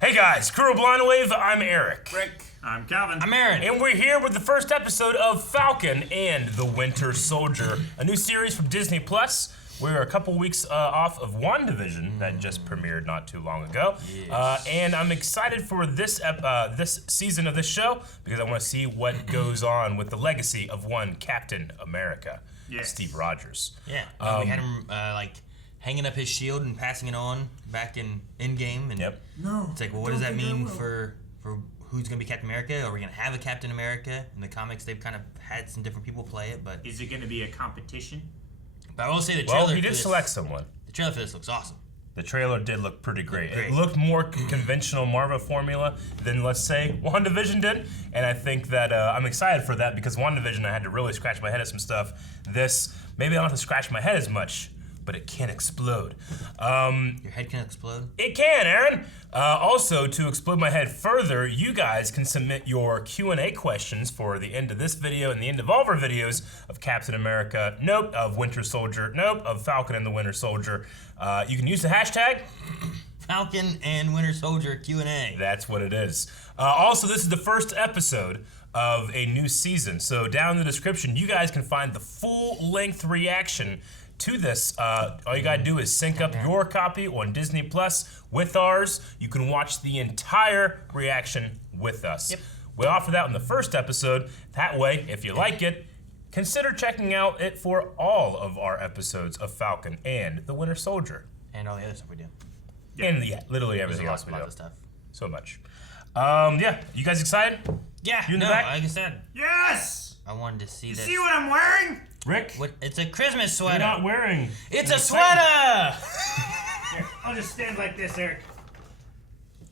Hey guys, Crew of Blind Wave, I'm Eric. Rick. I'm Calvin. I'm Aaron. And we're here with the first episode of Falcon and the Winter Soldier, a new series from Disney+. We're a couple weeks off of WandaVision that just premiered not too long ago. Yes. And I'm excited for this season of this show because I want to see what goes on with the legacy of one Captain America, Steve Rogers. Yeah, we had him hanging up his shield and passing it on back in Endgame. And it's like, well, what does that mean for who's going to be Captain America? Are we going to have a Captain America? In the comics, they've kind of had some different people play it, but... Is it going to be a competition? But I will say the trailer Well, he did select someone. The trailer for this looks awesome. The trailer did look pretty great. It looked more conventional Marvel formula than, let's say, WandaVision did. And I think that I'm excited for that because WandaVision, I had to really scratch my head at some stuff. This, maybe I don't have to scratch my head as much, but it can explode. Your head can explode? It can, Aaron. Also, to explode my head further, you guys can submit your Q&A questions for the end of this video and the end of all of our videos of Captain America, nope, of Winter Soldier, nope, of Falcon and the Winter Soldier. You can use the hashtag Falcon and Winter Soldier Q&A. That's what it is. Also, this is the first episode of a new season. So down in the description, you guys can find the full-length reaction to this. All you gotta do is sync up your copy on Disney Plus with ours. You can watch the entire reaction with us. Yep. We offer that in the first episode. That way, if you like it, consider checking out it for all of our episodes of Falcon and the Winter Soldier. And all the other stuff we do. And literally everything There's else we do. lots of stuff. So much. Yeah, you guys excited? Yeah, You in the back? like I said, Yes! I wanted to see this. See what I'm wearing? Rick? What? It's a Christmas sweater. You're not wearing. It's a sweater! Here, I'll just stand like this, Eric.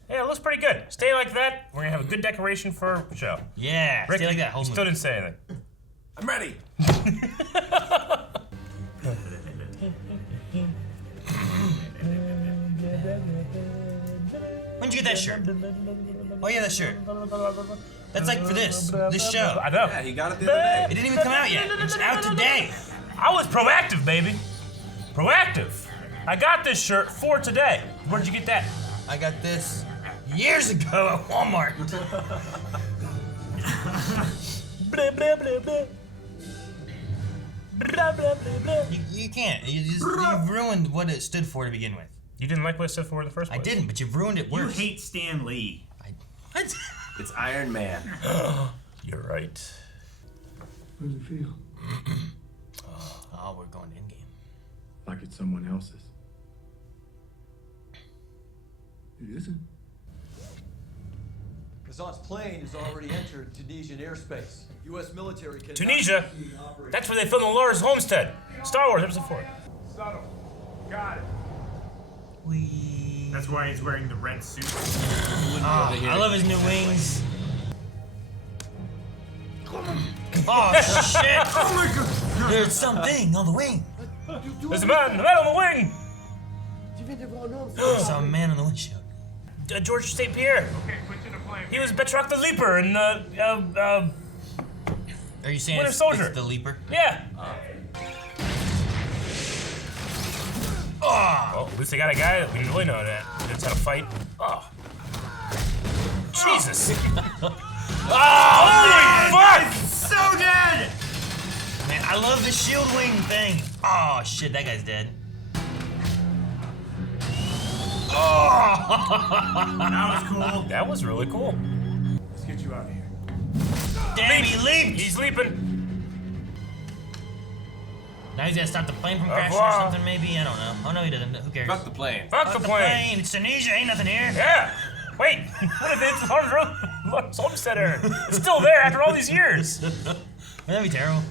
Yeah, it looks pretty good. Stay like that. We're gonna have a good decoration for the show. Yeah, Rick, stay like that. you Hold still didn't say anything. I'm ready. When'd you get that shirt? Oh yeah, that shirt. That's like for this show. I know. Yeah, he got it the other day. It didn't even come out yet. It's out today. I was proactive, baby. Proactive. I got this shirt for today. Where'd you get that? I got this years ago at Walmart. Blah, blah, blah, blah. Blah, blah, blah, blah. You can't. You've ruined what it stood for to begin with. You didn't like what it stood for in the first place? I didn't, but you've ruined it You worse. hate Stan Lee. What? It's Iron Man. You're right. How does it feel? Oh, we're going in game. Like it's someone else's. It isn't. Kazan's plane has already entered Tunisian airspace. U.S. military can. Tunisia? That's where they filmed the Lars Homestead. Star Wars Episode 4. Subtle. Got it. We. That's why he's wearing the red suit. I love his new wings. Oh shit! Oh my god! There's something on the wing. There's a man right on the wing. There's a man on the windshield. George St. Pierre. Okay, put you in a plane. He was Betrock the Leaper in the, Are you saying Winter it's Soldier. the Leaper? yeah. Well, at least they got a guy that we really know that knows how to fight. Oh. Jesus. Holy fuck! So dead! Man, I love the shield wing thing. Oh shit, that guy's dead. Oh! That was cool. That was really cool. Let's get you out of here. Damn, he leaped! He's leaping. Now he's gonna stop the plane from crashing or revoir. something, maybe? I don't know. Oh no, he doesn't. Who cares? Fuck the plane. Fuck the plane. It's Tunisia, ain't nothing here. Yeah. Wait. What if it's Lars Homestead Air? It's still there after all these years. That'd be terrible.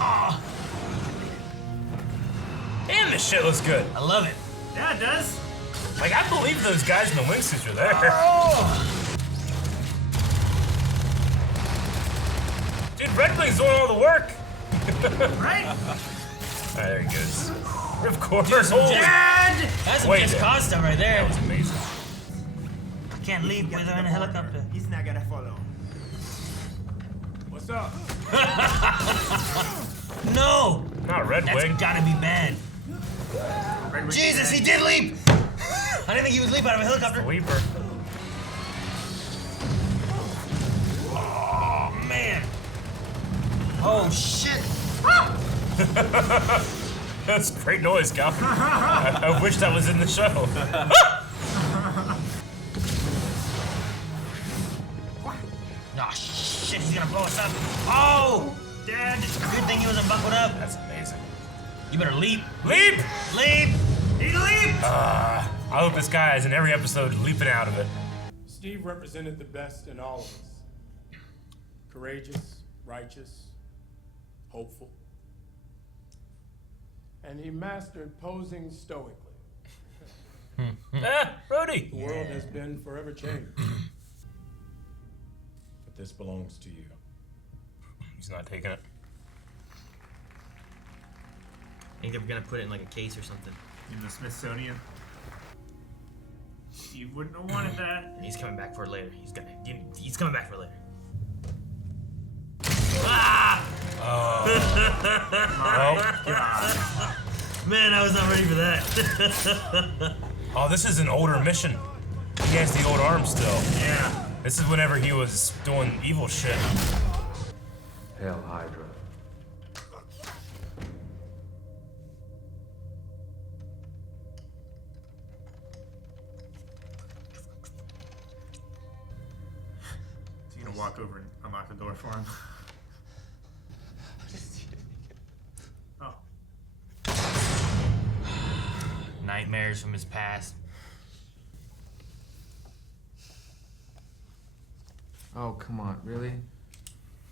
Oh, And this shit looks good. I love it. Yeah, it does. Like, I believe those guys in the wingsuits are there. Oh! Dude, Red Wing's doing all the work. Right? Alright, there he goes. Of course. Dead! That's some Wait just there. cause stuff right there. That was amazing. I can't leave with her in a helicopter. He's not gonna follow. What's up? No! Not Red That's Wing. gotta be bad. Red Wing Jesus, dead. he did leap! I didn't think he was leap out of a helicopter. Sweeper. Oh, man. Oh, shit. That's a great noise, Calvin. I wish that was in the show. Oh, shit, he's gonna blow us up. Oh, Dad, good thing he wasn't buckled up. That's amazing. You better leap. Leap! Leap! He leaped! I hope this guy is in every episode leaping out of it. Steve represented the best in all of us. Courageous, righteous, hopeful. And he mastered posing stoically. Brody. The world has been forever changed. But this belongs to you. He's not taking it. I think they were gonna put it in like a case or something. In the Smithsonian. You wouldn't have wanted that. He's coming back for it later. He's coming back for it later. Ah! Oh. Man, I was not ready for that. Oh, this is an older mission. He has the old arm still. Yeah. This is whenever he was doing evil shit. Hail Hydra. So you're gonna walk over and unlock the door for him. Oh. Nightmares from his past. Oh, come on, really?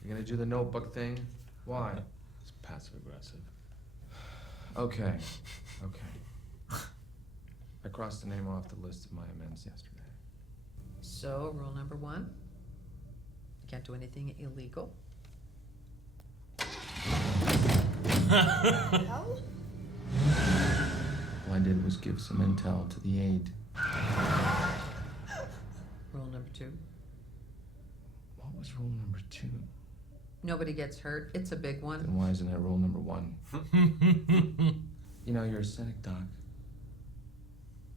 You're gonna do the notebook thing? Why? It's passive aggressive. Okay, okay. I crossed the name off the list of my amends yesterday. So, rule number 1, you can't do anything illegal. All I did was give some intel to the aide. Rule number 2, What was rule number 2? nobody gets hurt. It's a big one. Then why isn't that rule number 1? You know, you're a cynic, Doc.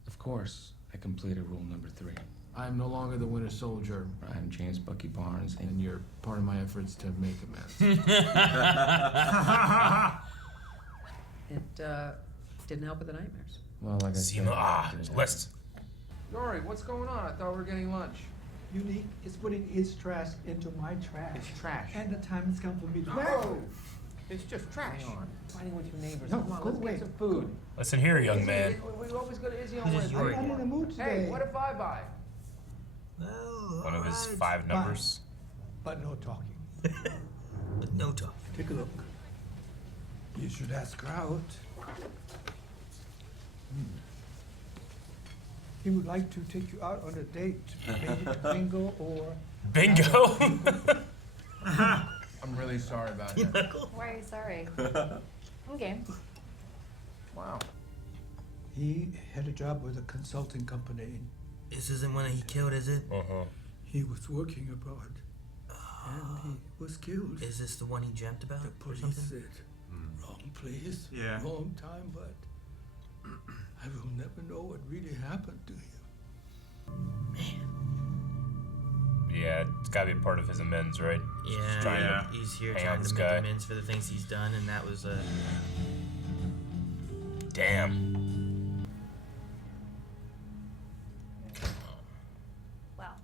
Of course, I completed rule number 3. I'm no longer the Winter Soldier, I'm James Bucky Barnes, and and you're part of my efforts to make amends. It didn't help with the nightmares. well, like I said, Sima, it didn't list. Yori, what's going on? I thought we were getting lunch. Unique is putting his trash into my trash. It's trash. And the time has come for me to No! It's just trash. Hang on. Fighting with your neighbors. No, Come on, go let's away. get some food. Listen here, young Izzy, man. We always go to Izzy on Who's this Wednesday. Yori? I'm not in the mood today. Hey, what if I buy? One of his 5 numbers. But no talking. With no talk. Take a look. You should ask her out. He would like to take you out on a date. Maybe bingo or... Bingo. I'm really sorry about that. Why are you sorry? I'm game. Wow. He had a job with a consulting company. This isn't one that he killed, is it? He was working abroad. And he was killed. Is this the one he dreamt about? The or police something? said, wrong place, Yeah. wrong time, but I will never know what really happened to him. Yeah, it's gotta be a part of his amends, right? Yeah, trying to he's here hang on trying this to make guy. amends for the things he's done, and that was Damn. Well,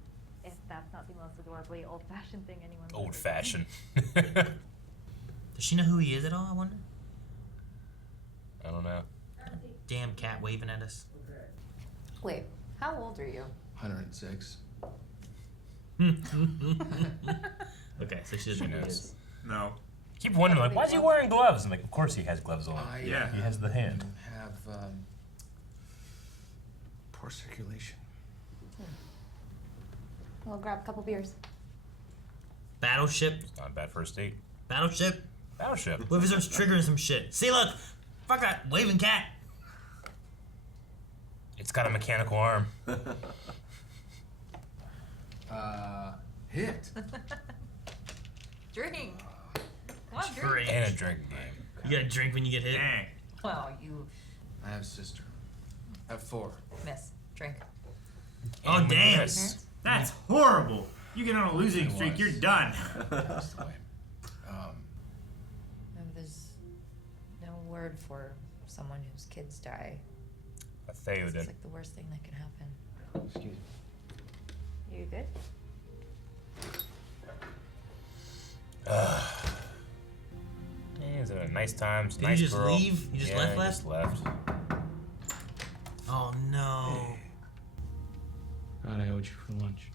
if that's not the most adorably old-fashioned thing anyone's ever Old fashioned. Does she know who he is at all, I wonder? I don't know. Damn cat waving at us. done. Wait, how old are you? 106. Okay, so she doesn't She know who he knows. is. No. Keep wondering, like, why is he wearing gloves? I'm like, of course he has gloves on. I Yeah. He has the hand. have poor circulation. Well, grab a couple beers. Battleship. Not a bad first date. Battleship. Battleship. What if he starts triggering some shit? See, look! Fuck that waving cat! It's got a mechanical arm. Hit. Drink. Come on, drink. Drink. And a drinking game. You gotta drink when you get hit. Dang. Well, you I have a sister. I have 4. miss. Drink. Oh, damn. That's horrible. You get on a losing streak, you're done. That's the way. No, there's no word for someone whose kids die. Theo It's did. like the worst thing that can happen. Excuse me. You good? Yeah, he's having a nice time. Did Nice you just girl. leave? You just Yeah, left, he left? just left. Oh, no. God, I owed you for lunch.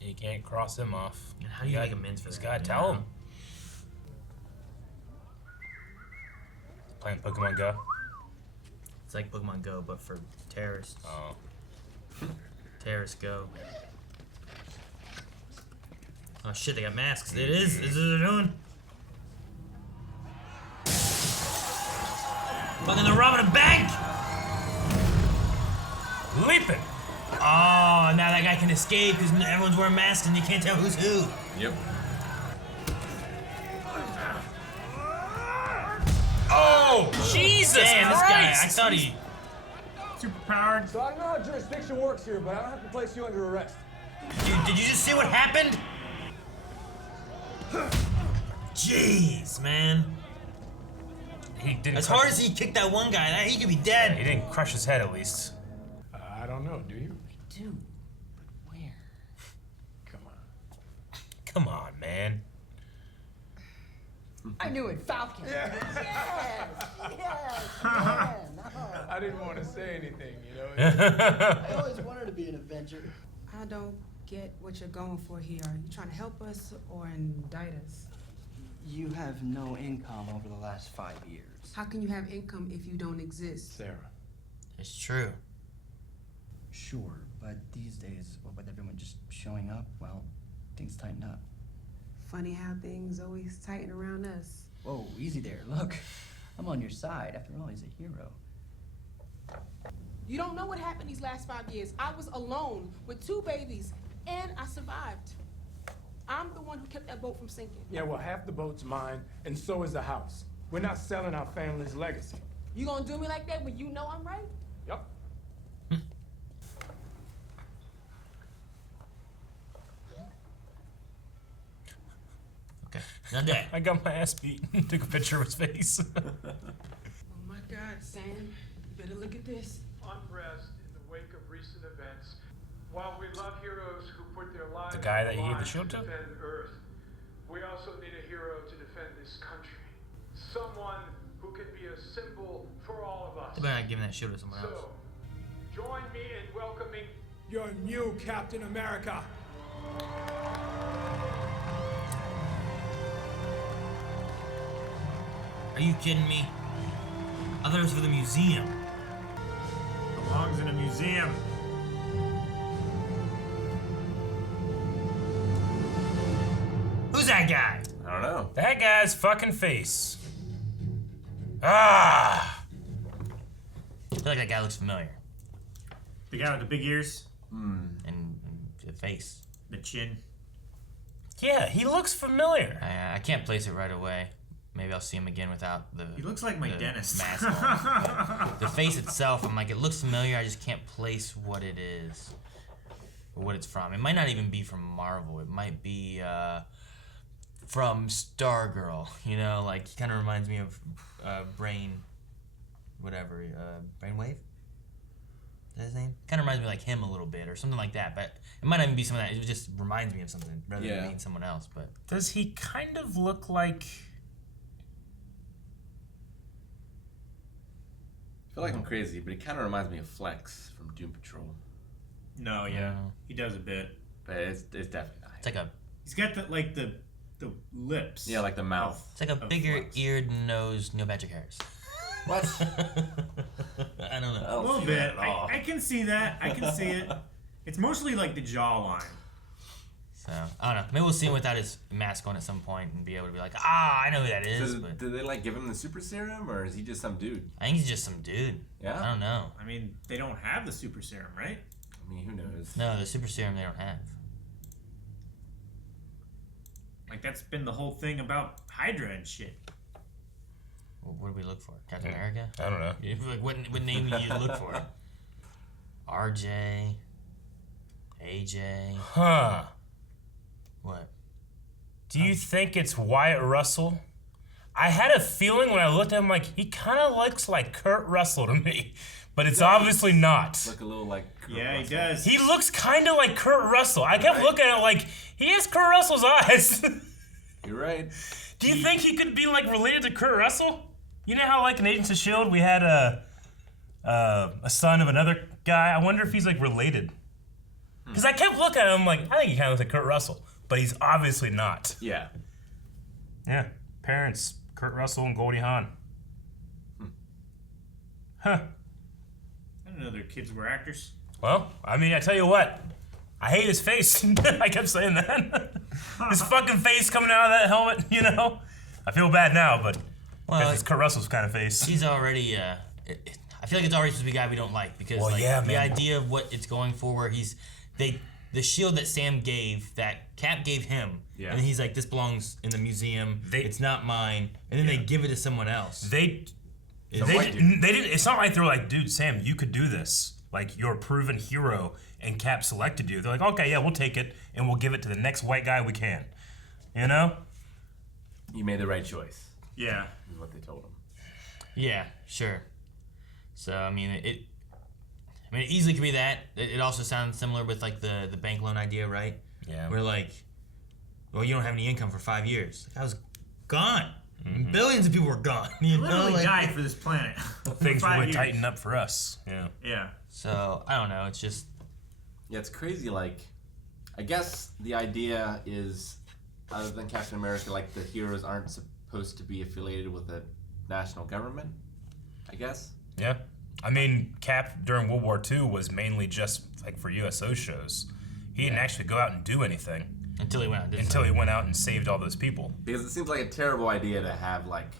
You can't cross him off. And how do you make amends for Just that? gotta tell him. Playing Pokemon Go. It's like Pokemon Go, but for terrorists. Oh. Terrorists Go. Oh shit, they got masks. It is. This is what they're doing. Fucking they're robbing a bank! Leaping! Oh, now that guy can escape because everyone's wearing masks and you can't tell who's who. Yep. Oh, Jesus Damn, this guy, I Christ! thought he... Superpowered. So I don't know how jurisdiction works here, but I don't have to place you under arrest. Dude, did you just see what happened? Jeez, man. He didn't. As crush hard as he kicked that one guy, he could be dead. He didn't crush his head, at least. I don't know, do you? Dude, where? Come on. Come on, man. I knew it, Falcon. Yes, I didn't want to say anything, you know. I always wanted to be an Avenger. I don't get what you're going for here. Are you trying to help us or indict us? You have no income over the last 5 years. How can you have income if you don't exist? Sarah. It's true. Sure, but these days, with everyone just showing up, well, things tighten up. Funny how things always tighten around us. Whoa, easy there. Look, I'm on your side. After all, he's a hero. You don't know what happened these last 5 years. I was alone with 2 babies, and I survived. I'm the one who kept that boat from sinking. Yeah, well, half the boat's mine, and so is the house. We're not selling our family's legacy. You gonna do me like that when you know I'm right? Yep. Okay, not dead. I got my ass beat. Took a picture of his face. Oh my God, Sam. You better look at this. Unrest in the wake of recent events. While we love heroes who put their lives The guy that on he gave the line shield to? defend Earth, we also need a hero to defend this country. Someone who can be a symbol for all of us. They better not giving that shield to someone else. So, join me in welcoming Your new Captain America. Are you kidding me? I thought it was for the museum. Belongs in a museum. Who's that guy? I don't know. That guy's fucking face. Ah! I feel like that guy looks familiar. The guy with the big ears, And the face. the chin. Yeah, he looks familiar. I can't place it right away. Maybe I'll see him again without the. He looks like my the dentist. mask on. The face itself, I'm like, it looks familiar. I just can't place what it is or what it's from. It might not even be from Marvel. It might be from Stargirl. You know, like he kind of reminds me of Brainwave. Is that his name? Kind of reminds me like him a little bit, or something like that. But it might not even be something that. It just reminds me of something rather than being someone else. But Does he kind of look like? I feel like I'm crazy, but he kind of reminds me of Flex from Doom Patrol. No, yeah, he does a bit. But it's definitely not. it's like a He's got the lips. Yeah, like the mouth. It's like a bigger eared nosed Neil Patrick Harris. What? I don't know. A little bit. I can see that. I can see it. It's mostly like the jawline. So I don't know. Maybe we'll see him without his mask on at some point and be able to be like, I know who that is. So but did they like give him the super serum, or is he just some dude? I think he's just some dude. Yeah. I don't know. I mean, they don't have the super serum, right? I mean, who knows? No, the super serum they don't have. Like, that's been the whole thing about Hydra and shit. Well, what do we look for? Captain America? I don't know. Like, what name do you look for? RJ? AJ? Huh. What? Do you think it's Wyatt Russell? I had a feeling when I looked at him, like, he kind of looks like Kurt Russell to me. But it's obviously not. Look a little like Kurt Yeah, Russell. he does. He looks kind of like Kurt Russell. I kept looking at it like, he has Kurt Russell's eyes. You're right. Do you think he could be, like, related to Kurt Russell? You know how, like, in Agents of S.H.I.E.L.D., we had a son of another guy? I wonder if he's, like, related. Because I kept looking at him like, I think he kind of looks like Kurt Russell. But he's obviously not. Yeah. Yeah. Parents, Kurt Russell and Goldie Hawn. Huh. I didn't know their kids were actors. Well, I mean, I tell you what. I hate his face. I kept saying that. His fucking face coming out of that helmet, you know? I feel bad now, but because it's Kurt Russell's kind of face. He's already, I feel like it's already supposed to be a guy we don't like because the idea of what it's going for where the shield that Sam gave, that Cap gave him, and he's like, this belongs in the museum, it's not mine, and then they give it to someone else. They didn't, it's not like they're like, dude, Sam, you could do this. Like, you're a proven hero, and Cap selected you. They're like, okay, yeah, we'll take it, and we'll give it to the next white guy we can. You know? You made the right choice. Yeah. Is what they told him. Yeah, sure. So, I mean, it easily could be that. It also sounds similar with, like, the bank loan idea, right? Yeah. Where, like, well, you don't have any income for 5 years. I was gone. Mm-hmm. Billions of people were gone. You literally died for this planet. Things would tighten up for us. Yeah. Yeah. So, I don't know. It's just... Yeah, it's crazy. Like, I guess the idea is, other than Captain America, like, the heroes aren't supposed to be affiliated with the national government, I guess. Yeah. I mean, Cap during World War II was mainly just, like, for USO shows. He didn't actually go out and do anything. Until he went out. Until he went out and saved all those people. Because it seems like a terrible idea to have, like,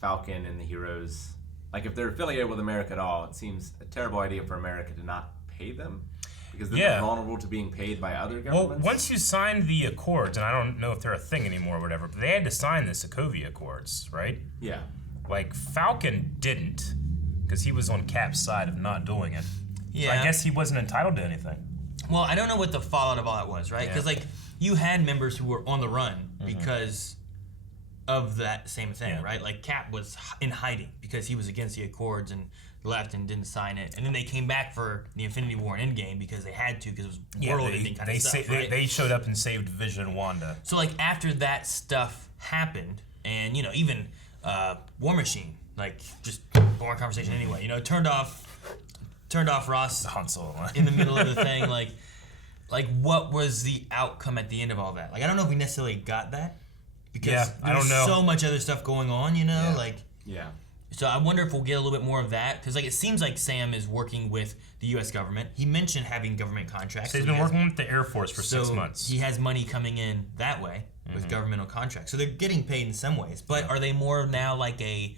Falcon and the heroes. Like, if they're affiliated with America at all, it seems a terrible idea for America to not pay them. Because then they're vulnerable to being paid by other governments. Well, once you sign the Accords, and I don't know if they're a thing anymore or whatever, but they had to sign the Sokovia Accords, right? Yeah. Like, Falcon didn't, because he was on Cap's side of not doing it. Yeah. So I guess he wasn't entitled to anything. Well, I don't know what the fallout of all that was, right? Because, like, you had members who were on the run because of that same thing, right? Like, Cap was in hiding because he was against the Accords and left and didn't sign it. And then they came back for the Infinity War and Endgame because they had to because it was world-ending kind of stuff, right? They showed up and saved Vision and Wanda. So, like, after that stuff happened, and, you know, even War Machine, like, just boring conversation anyway, you know, turned off Ross in the middle of the thing, like what was the outcome at the end of all that? Like, I don't know if we necessarily got that because there's so much other stuff going on, you know, So I wonder if we'll get a little bit more of that because, like, it seems like Sam is working with the U.S. government. He mentioned having government contracts. So he's been working with the Air Force for 6 months. He has money coming in that way with governmental contracts. So they're getting paid in some ways, but are they more now like a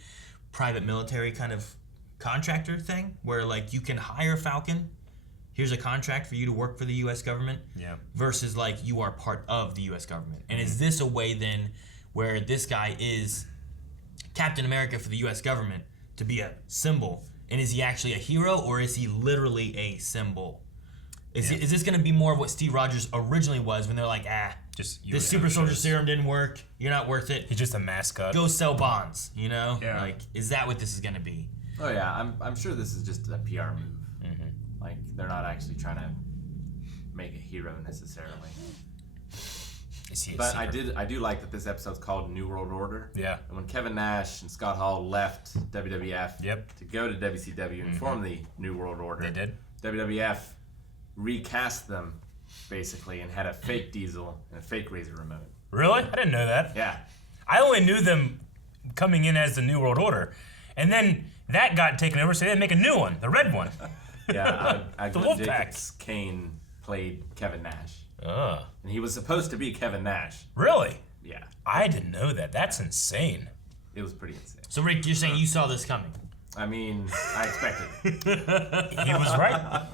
private military kind of contractor thing where, like, you can hire Falcon, here's a contract for you to work for the U.S. government, versus, like, you are part of the U.S. government. And is this a way then where this guy is Captain America for the U.S. government to be a symbol, and is he actually a hero or is he literally a symbol? Is this going to be more of what Steve Rogers originally was when they're like, just this super soldier serum didn't work, you're not worth it. He's just a mascot. Go sell bonds, you know? Yeah. Like, is that what this is going to be? Oh yeah, I'm sure this is just a PR move. Like, they're not actually trying to make a hero necessarily. But I do like that this episode's called New World Order. Yeah. And when Kevin Nash and Scott Hall left WWF to go to WCW and form the New World Order, they did. WWF recast them basically and had a fake Diesel and a fake Razor Ramon. Really? I didn't know that. Yeah. I only knew them coming in as the New World Order, and then that got taken over, so they had to make a new one, the red one. Yeah, the Wolfpack. Kane played Kevin Nash. And he was supposed to be Kevin Nash. Really? Yeah. I didn't know that. That's insane. It was pretty insane. So, Rick, you're saying you saw this coming? I mean, I expected it. He was right.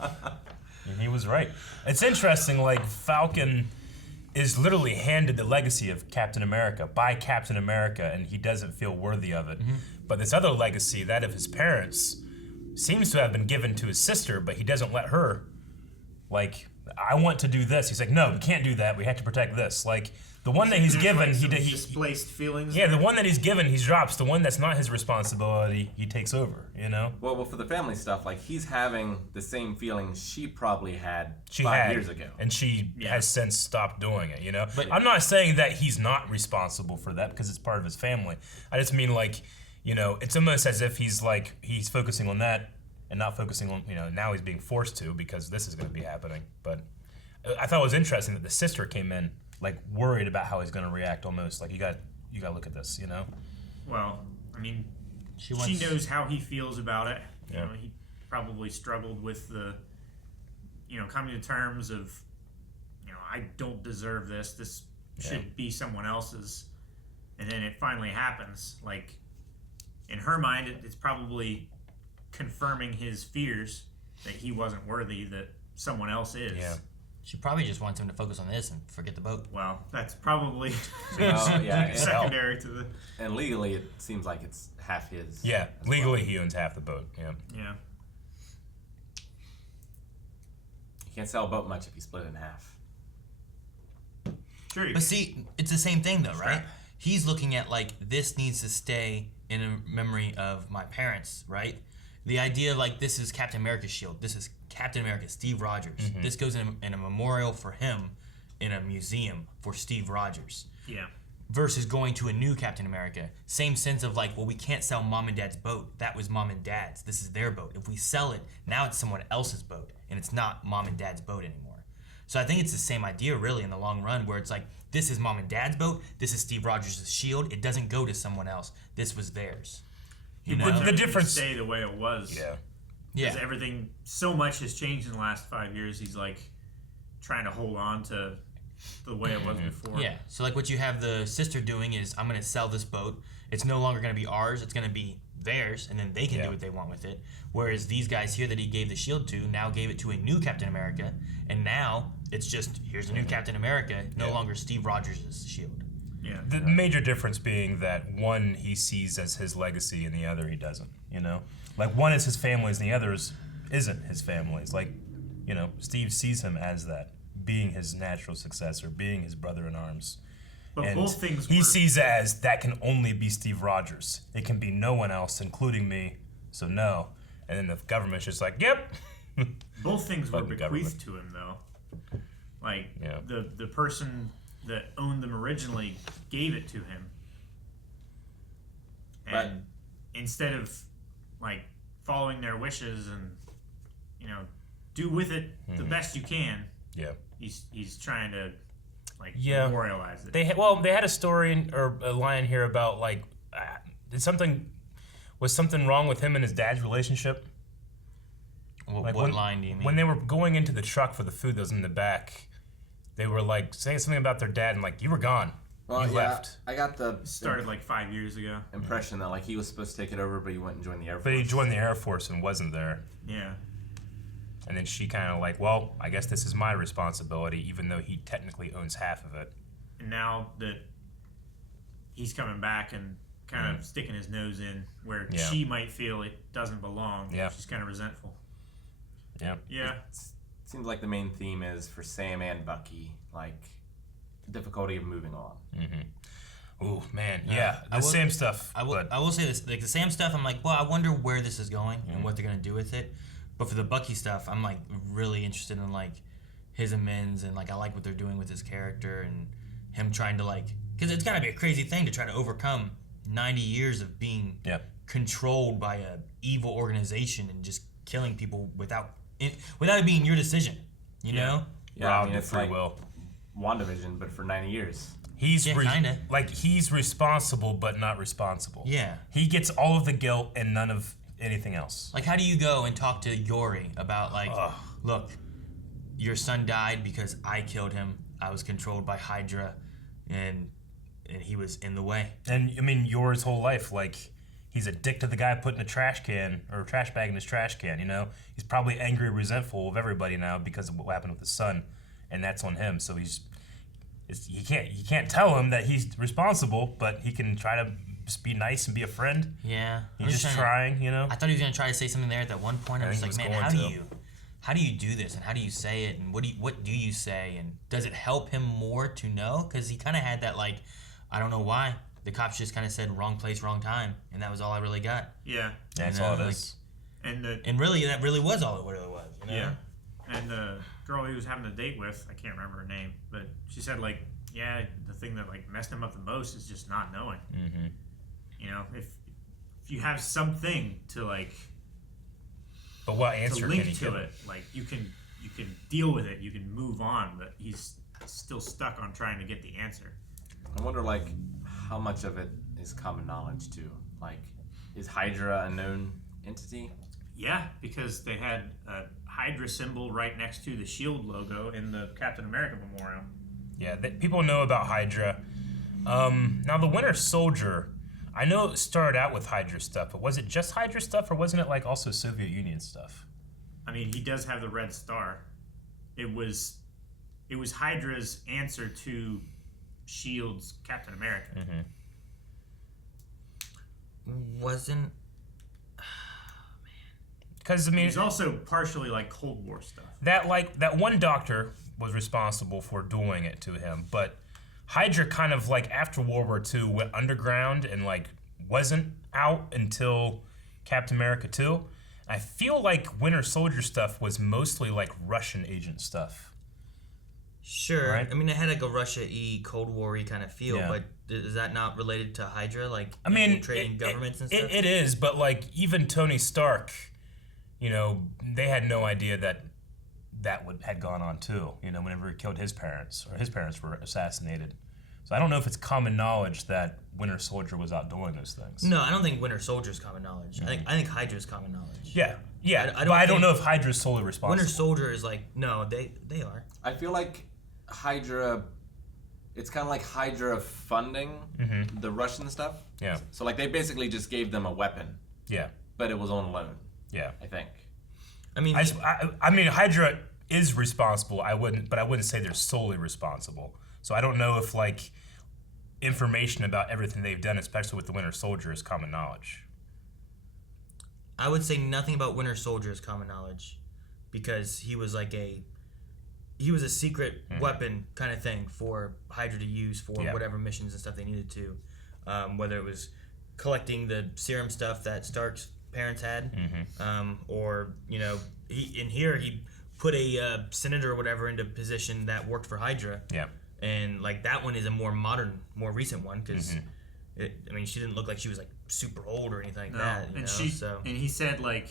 And he was right. It's interesting, like, Falcon is literally handed the legacy of Captain America by Captain America, and he doesn't feel worthy of it. But this other legacy, that of his parents, seems to have been given to his sister, but he doesn't let her, like, I want to do this. He's like, no, we can't do that. We have to protect this. Like, the one that he's given, he displaced feelings. Yeah, the one that he's given, he drops. The one that's not his responsibility, he takes over. You know. Well, for the family stuff, like he's having the same feelings she probably had She 5 had, years ago, and she has since stopped doing it. You know. But I'm not saying that he's not responsible for that because it's part of his family. I just mean like, you know, it's almost as if he's focusing on that and not focusing on, you know, now he's being forced to because this is going to be happening. But I thought it was interesting that the sister came in like worried about how he's going to react, almost like you got to look at this, you know. Well, I mean, she wants- knows how he feels about it. Yeah. You know, he probably struggled with the, you know, coming to terms of, you know, I don't deserve this. This should be someone else's. And then it finally happens. Like, in her mind, it's probably confirming his fears that he wasn't worthy, that someone else is. Yeah. She probably just wants him to focus on this and forget the boat. Well, that's probably secondary to the. And legally, it seems like it's half his. Yeah, legally he owns half the boat. Yeah. Yeah. You can't sell a boat much if you split it in half. Sure. But see, it's the same thing though, right? He's looking at like this needs to stay in a memory of my parents, right? The idea like this is Captain America's shield. This is Captain America, Steve Rogers. This goes in a memorial for him in a museum for Steve Rogers. Yeah. Versus going to a new Captain America. Same sense of like, well, we can't sell mom and dad's boat. That was mom and dad's. This is their boat. If we sell it, now it's someone else's boat, and it's not mom and dad's boat anymore. So I think it's the same idea really in the long run, where it's like, this is mom and dad's boat. This is Steve Rogers' shield. It doesn't go to someone else. This was theirs. You know? The difference stay the way it was. Yeah. Because everything, so much has changed in the last 5 years. He's like trying to hold on to the way it was before. Yeah. So like what you have the sister doing is, I'm going to sell this boat. It's no longer going to be ours. It's going to be theirs, and then they can do what they want with it. Whereas these guys here that he gave the shield to now gave it to a new Captain America, and now it's just, here's a new Captain America, no longer Steve Rogers' shield. Yeah. The major difference being that one he sees as his legacy and the other he doesn't, you know? Like one is his family's and the other isn't his family's. Like, you know, Steve sees him as that, being his natural successor, being his brother in arms. But and both things he were- sees it as that can only be Steve Rogers. It can be no one else, including me, so no. And then the government's just like, yep. Both things were Fucking bequeathed to him, though. Like, the person that owned them originally gave it to him. And instead of, like, following their wishes and, you know, do with it the best you can, he's trying to, like, memorialize it. They had a story or a line here about, like, was something wrong with him and his dad's relationship? What line do you mean? When they were going into the truck for the food that was in the back, they were like saying something about their dad and like, you were gone. Well, you left. I got the started like 5 years ago. Impression that like he was supposed to take it over, but he went and joined the Air Force. But he joined the Air Force and wasn't there. Yeah. And then she kind of like, well, I guess this is my responsibility, even though he technically owns half of it. And now that he's coming back and kind of sticking his nose in where she might feel it doesn't belong, she's kind of resentful. Yeah. Yeah. Seems like the main theme is for Sam and Bucky, like the difficulty of moving on. Ooh, man, Sam stuff. I will say this, like the Sam stuff, I'm like, well, I wonder where this is going and what they're gonna do with it. But for the Bucky stuff, I'm like really interested in like his amends and like I like what they're doing with his character and him trying to like, because it's gotta be a crazy thing to try to overcome 90 years of being controlled by a evil organization and just killing people without it being your decision, you know? Yeah, I mean, it's like WandaVision, but for 90 years. He's he's responsible, but not responsible. Yeah. He gets all of the guilt and none of anything else. Like, how do you go and talk to Yori about, like, look, your son died because I killed him. I was controlled by Hydra, and he was in the way. And, I mean, Yori's whole life, like, he's a dick to the guy putting a trash can or a trash bag in his trash can. You know, he's probably angry, resentful of everybody now because of what happened with his son, and that's on him. So you can't tell him that he's responsible, but he can try to just be nice and be a friend. Yeah, he's just trying. You know, I thought he was gonna try to say something there at that one point. I was like, man, how do you do this, and how do you say it, and what do you say, and does it help him more to know? Because he kind of had that like, I don't know why. The cops just kind of said wrong place, wrong time, and that was all I really got. Yeah, that's all it is. And really, that really was all it really was. You know? Yeah, and the girl he was having a date with, I can't remember her name, but she said like, yeah, the thing that like messed him up the most is just not knowing. Mm-hmm. You know, if you have something to like, but what answer to link can he to give? it, like you can deal with it, you can move on, but he's still stuck on trying to get the answer. I wonder like how much of it is common knowledge too. Like, is Hydra a known entity? Yeah, because they had a Hydra symbol right next to the SHIELD logo in the Captain America memorial. Yeah, people know about Hydra. Now the Winter Soldier, I know it started out with Hydra stuff, but was it just Hydra stuff, or wasn't it like also Soviet Union stuff? I mean, he does have the red star. It was Hydra's answer to SHIELD's Captain America. Wasn't. Because I mean, it's also partially like Cold War stuff. That one doctor was responsible for doing it to him, but Hydra kind of like after World War II went underground and like wasn't out until Captain America 2. I feel like Winter Soldier stuff was mostly like Russian agent stuff. Sure. Right? I mean, it had like a Russia-y, Cold War-y kind of feel, but is that not related to Hydra? Like, I mean, infiltrating governments and stuff? It is, but like even Tony Stark, you know, they had no idea that had gone on too. You know, whenever he killed his parents, or his parents were assassinated. So I don't know if it's common knowledge that Winter Soldier was out doing those things. No, I don't think Winter Soldier's common knowledge. Mm-hmm. I think Hydra's common knowledge. Yeah. I don't know if Hydra's solely responsible. Winter Soldier is like, no, they are. I feel like Hydra, it's kind of like Hydra funding the Russian stuff. Yeah. So like they basically just gave them a weapon. Yeah. But it was on loan. Yeah. I think. I mean, I mean, Hydra is responsible. I wouldn't say they're solely responsible. So I don't know if like information about everything they've done, especially with the Winter Soldier, is common knowledge. I would say nothing about Winter Soldier is common knowledge, because he was a secret weapon kind of thing for Hydra to use for whatever missions and stuff they needed to, whether it was collecting the serum stuff that Stark's parents had, or you know, he put a senator or whatever into position that worked for Hydra. Yeah. And like that one is a more modern, more recent one, because I mean, she didn't look like she was like super old or anything like that. And he said like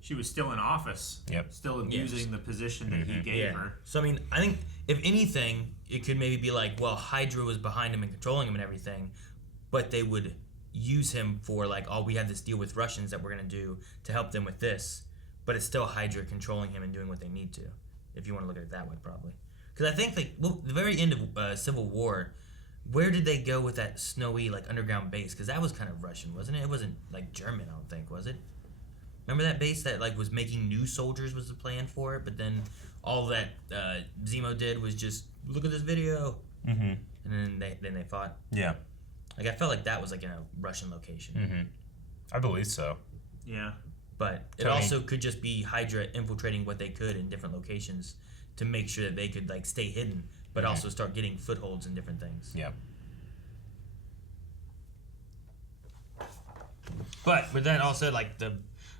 she was still in office, still using the position that he gave her. So I mean, I think if anything, it could maybe be like, well, Hydra was behind him and controlling him and everything, but they would use him for like, oh, we have this deal with Russians that we're gonna do to help them with this, but it's still Hydra controlling him and doing what they need to, if you want to look at it that way, probably. Because I think like the very end of Civil War, where did they go with that snowy like underground base? Because that was kind of Russian, wasn't it? It wasn't like German, I don't think, was it? Remember that base that like was making new soldiers was the plan for it, but then all that Zemo did was just look at this video, and then they fought. Yeah. Like I felt like that was like in a Russian location. I believe so. Yeah. But it also could just be Hydra infiltrating what they could in different locations to make sure that they could like stay hidden, but also start getting footholds in different things. Yeah. But with that all said, like the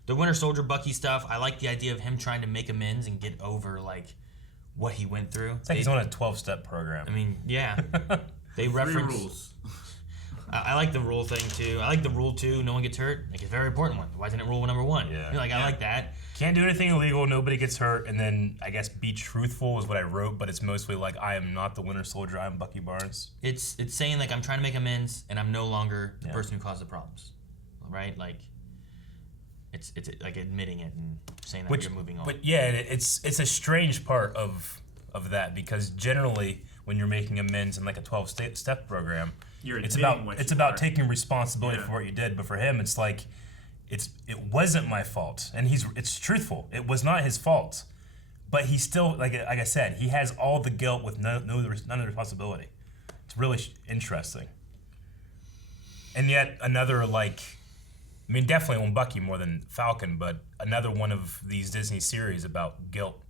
Winter Soldier Bucky stuff, I like the idea of him trying to make amends and get over like what he went through. It's like he's on a 12-step program. I mean, yeah. They reference rules. I like the rule thing too. I like the rule 2, no one gets hurt. Like, it's a very important one. Why isn't it rule number 1? Yeah. Like, I like that. Can't do anything illegal, nobody gets hurt, and then I guess be truthful is what I wrote, but it's mostly like, I am not the Winter Soldier, I'm Bucky Barnes. It's saying like I'm trying to make amends and I'm no longer the person who caused the problems. Right? Like it's like admitting it and saying that you're moving on. But yeah, it's a strange part of that, because generally when you're making amends in like a 12-step program. It's admitting about taking responsibility for what you did. But for him, it's like it wasn't my fault, and it's truthful. It was not his fault, but he still like I said, he has all the guilt with none of the responsibility. It's really interesting. And yet another definitely on Bucky more than Falcon, but another one of these Disney series about guilt.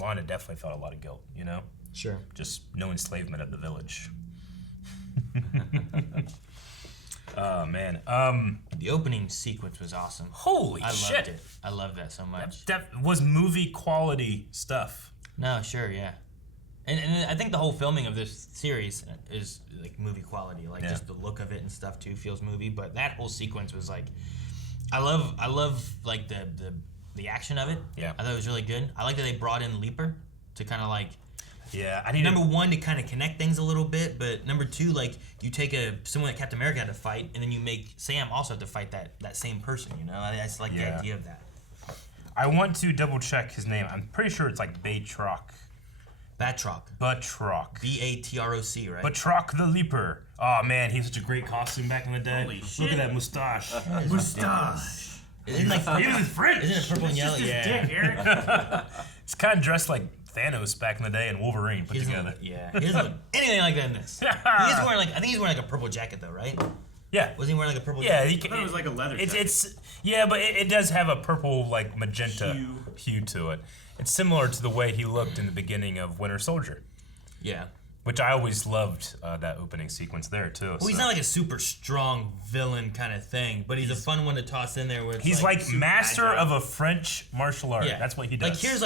Wanda definitely felt a lot of guilt, you know? Sure. Just no enslavement of the village. Oh, man. The opening sequence was awesome. Holy shit. Loved it. I loved that so much. That was movie quality stuff. No, sure, yeah. And I think the whole filming of this series is like movie quality. Like just the look of it and stuff too feels movie. But that whole sequence was like, I love like the action of it. Yeah. I thought it was really good. I like that they brought in Leaper to kind of like. Yeah, number one, to kind of connect things a little bit, but number two, like you take someone that Captain America had to fight, and then you make Sam also have to fight that same person. You know, that's like the idea of that. I want to double check his name. I'm pretty sure it's like Batroc. Batroc. Batroc. B-A-T-R-O-C, right? Batroc the Leaper. Oh man, he had such a great costume back in the day. Holy shit. Look at that mustache. Mustache. Isn't like he was French. Isn't it purple and yellow? Dick, Eric. He's kind of dressed like Thanos back in the day and Wolverine put together. He doesn't look anything like that in this. He's wearing I think he's wearing like a purple jacket though, right? Yeah. Was he wearing like a purple jacket? I thought it was like a leather jacket. But it does have a purple like magenta hue to it. It's similar to the way he looked in the beginning of Winter Soldier. Yeah. Which I always loved that opening sequence there too. Well, he's not like a super strong villain kind of thing, but he's a fun one to toss in there. Where he's like master of a French martial art. Yeah. That's what he does. Like here's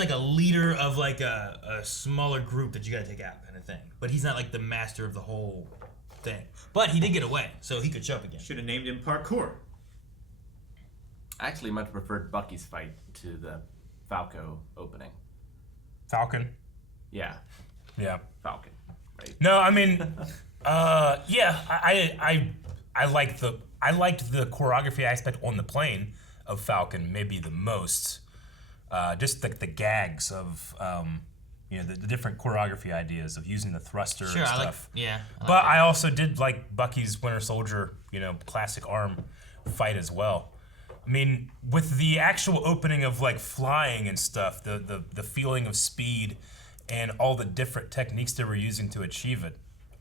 like a leader of like a smaller group that you gotta take out kind of thing. But he's not like the master of the whole thing. But he did get away, so he could show up again. Should have named him Parkour. I actually much preferred Bucky's fight to the Falco opening. Falcon? Yeah. Yeah. Falcon. Right. No, I mean, I liked the choreography aspect on the plane of Falcon maybe the most. Just like the gags of the different choreography ideas of using the thruster and stuff. I also did like Bucky's Winter Soldier, classic arm fight as well. I mean, with the actual opening of like flying and stuff, the feeling of speed and all the different techniques they were using to achieve it,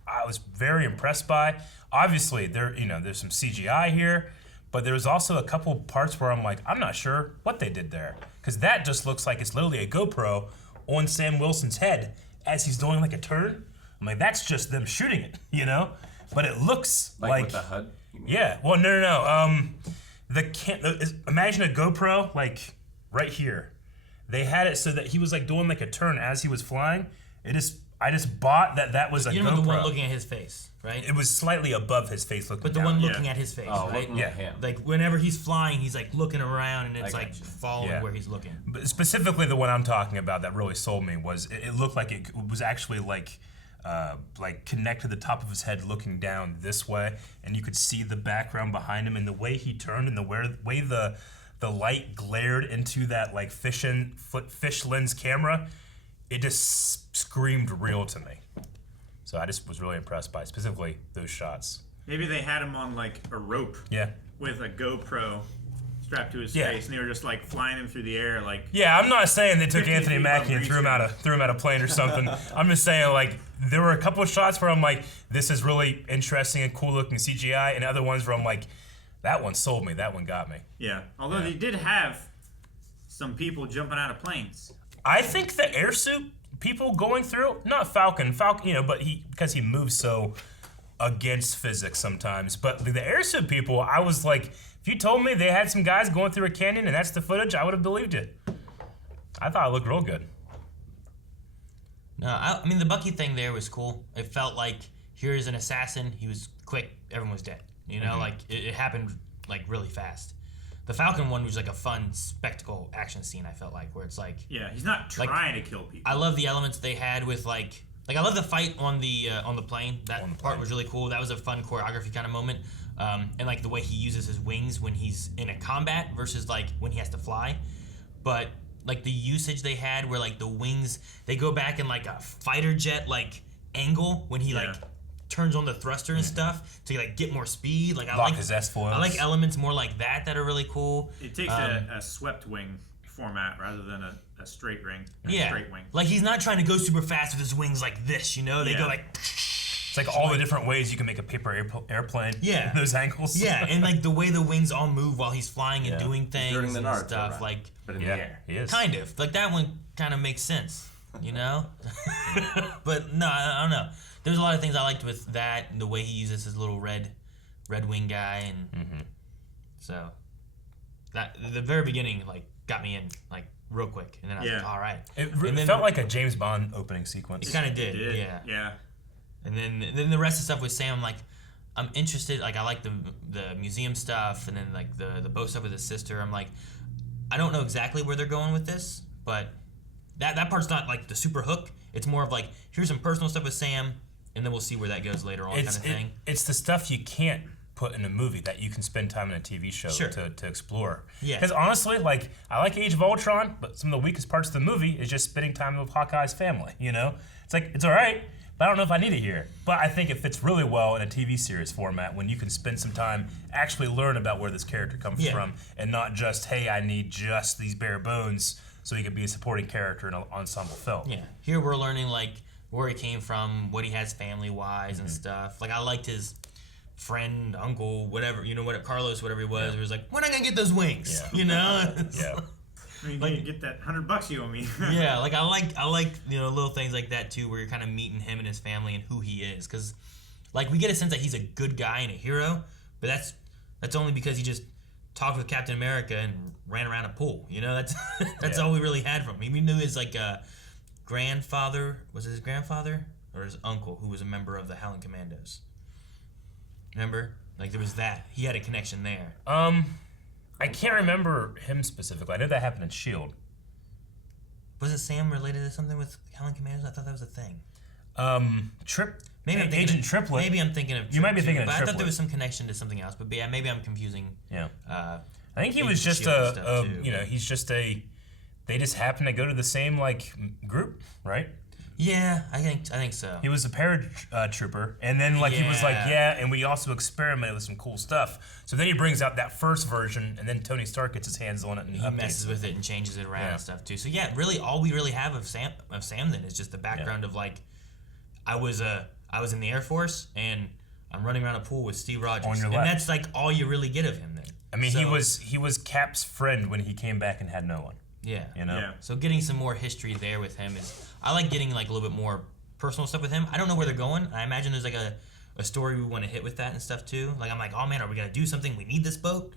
I was very impressed by. Obviously, there's some CGI here, but there's also a couple parts where I'm like, I'm not sure what they did there, because that just looks like it's literally a GoPro on Sam Wilson's head as he's doing like a turn. I'm like, that's just them shooting it, But it looks like with the HUD. Yeah. Well, no. Imagine a GoPro like right here. They had it so that he was like doing like a turn as he was flying. I just bought that was a GoPro. You know the one looking at his face, right? It was slightly above his face looking But the down. one looking at his face, right? Yeah. Like whenever he's flying, he's like looking around and it's like following where he's looking. But specifically the one I'm talking about that really sold me was it looked like it was actually like connected to the top of his head looking down this way, and you could see the background behind him and the way he turned and the way the light glared into that like fish lens camera. It just screamed real to me. So I just was really impressed by specifically those shots. Maybe they had him on like a rope. Yeah. With a GoPro strapped to his face, and they were just like flying him through the air, like. Yeah, I'm not saying they took Anthony Mackie and threw him out a plane or something. I'm just saying like there were a couple of shots where I'm like, this is really interesting and cool looking CGI, and other ones where I'm like, that one sold me, that one got me. Yeah, although they did have some people jumping out of planes. I think the airsuit people going through, not Falcon, but because he moves so against physics sometimes. But the airsuit people, I was like, if you told me they had some guys going through a canyon and that's the footage, I would have believed it. I thought it looked real good. No, I mean the Bucky thing there was cool. It felt like here's an assassin. He was quick. Everyone was dead. Like it happened like really fast. The Falcon one was like a fun spectacle action scene. I felt like where it's like he's not trying to kill people. I love the elements they had with like I love the fight on the plane. That part was really cool. That was a fun choreography kind of moment. And like the way he uses his wings when he's in a combat versus like when he has to fly. But like the usage they had where like the wings, they go back in like a fighter jet, like angle when he like turns on the thruster and stuff to like get more speed. Like I Lock like his S-foils. I like elements more like that are really cool. It takes a swept wing format rather than a straight ring. Straight wing. Like he's not trying to go super fast with his wings like this, you know? They go like. It's like all the different ways you can make a paper airplane. Yeah. Those angles. Yeah, and like the way the wings all move while he's flying and doing things during the and Naruto stuff. run, Like, but in the air. He is. Kind of. Like that one kind of makes sense, you know? But no, I don't know. There's a lot of things I liked with that and the way he uses his little red wing guy and so that the very beginning like got me in like real quick and then I was like, all right. It felt like a James Bond opening sequence. It kind of did. Yeah. And then the rest of the stuff with Sam, like, I'm interested. Like, I like the museum stuff, and then like the boat stuff with his sister. I'm like, I don't know exactly where they're going with this, but that part's not like the super hook. It's more of like, here's some personal stuff with Sam, and then we'll see where that goes later on, kind of thing. It's the stuff you can't put in a movie that you can spend time in a TV show to explore. Yeah. Because honestly, like, I like Age of Ultron, but some of the weakest parts of the movie is just spending time with Hawkeye's family. You know, it's like it's all right. But I don't know if I need it here. But I think it fits really well in a TV series format when you can spend some time actually learn about where this character comes from and not just, hey, I need just these bare bones so he could be a supporting character in an ensemble film. Yeah. Here we're learning, like, where he came from, what he has family-wise and stuff. Like, I liked his friend, uncle, whatever, you know, Carlos, whatever he was, where he was like, when am I going to get those wings? Yeah. You know? I mean, like, you get that $100 you owe me. Yeah, like I like you know little things like that too, where you're kind of meeting him and his family and who he is, because like we get a sense that he's a good guy and a hero, but that's only because he just talked with Captain America and ran around a pool. You know, that's all we really had from him. We knew his like grandfather, was it his grandfather or his uncle, who was a member of the Howling Commandos. Remember, like there was that. He had a connection there. I can't remember him specifically. I know that happened in S.H.I.E.L.D. Was it Sam related to something with Howling Commandos? I thought that was a thing. Maybe Agent Triplet. Maybe I'm thinking of. You might be thinking of Triplet. I thought Triplet. there was some connection to something else, but yeah, maybe I'm confusing. Yeah. I think he was just he's just they just happen to go to the same like group, right? Yeah, I think so. He was a paratrooper, and then like he was like, and we also experimented with some cool stuff. So then he brings out that first version, and then Tony Stark gets his hands on it and he messes with it and changes it around and stuff too. So yeah, really, all we really have of Sam then is just the background of like, I was in the Air Force and I'm running around a pool with Steve Rogers, on your and left. that's like all you really get of him then. I mean, he was Cap's friend when he came back and had no one. Yeah. You know? Yeah. So getting some more history there with him is, I like getting like a little bit more personal stuff with him. I don't know where they're going. I imagine there's like a story we want to hit with that and stuff too. Like I'm like, oh man, are we gonna do something? We need this boat.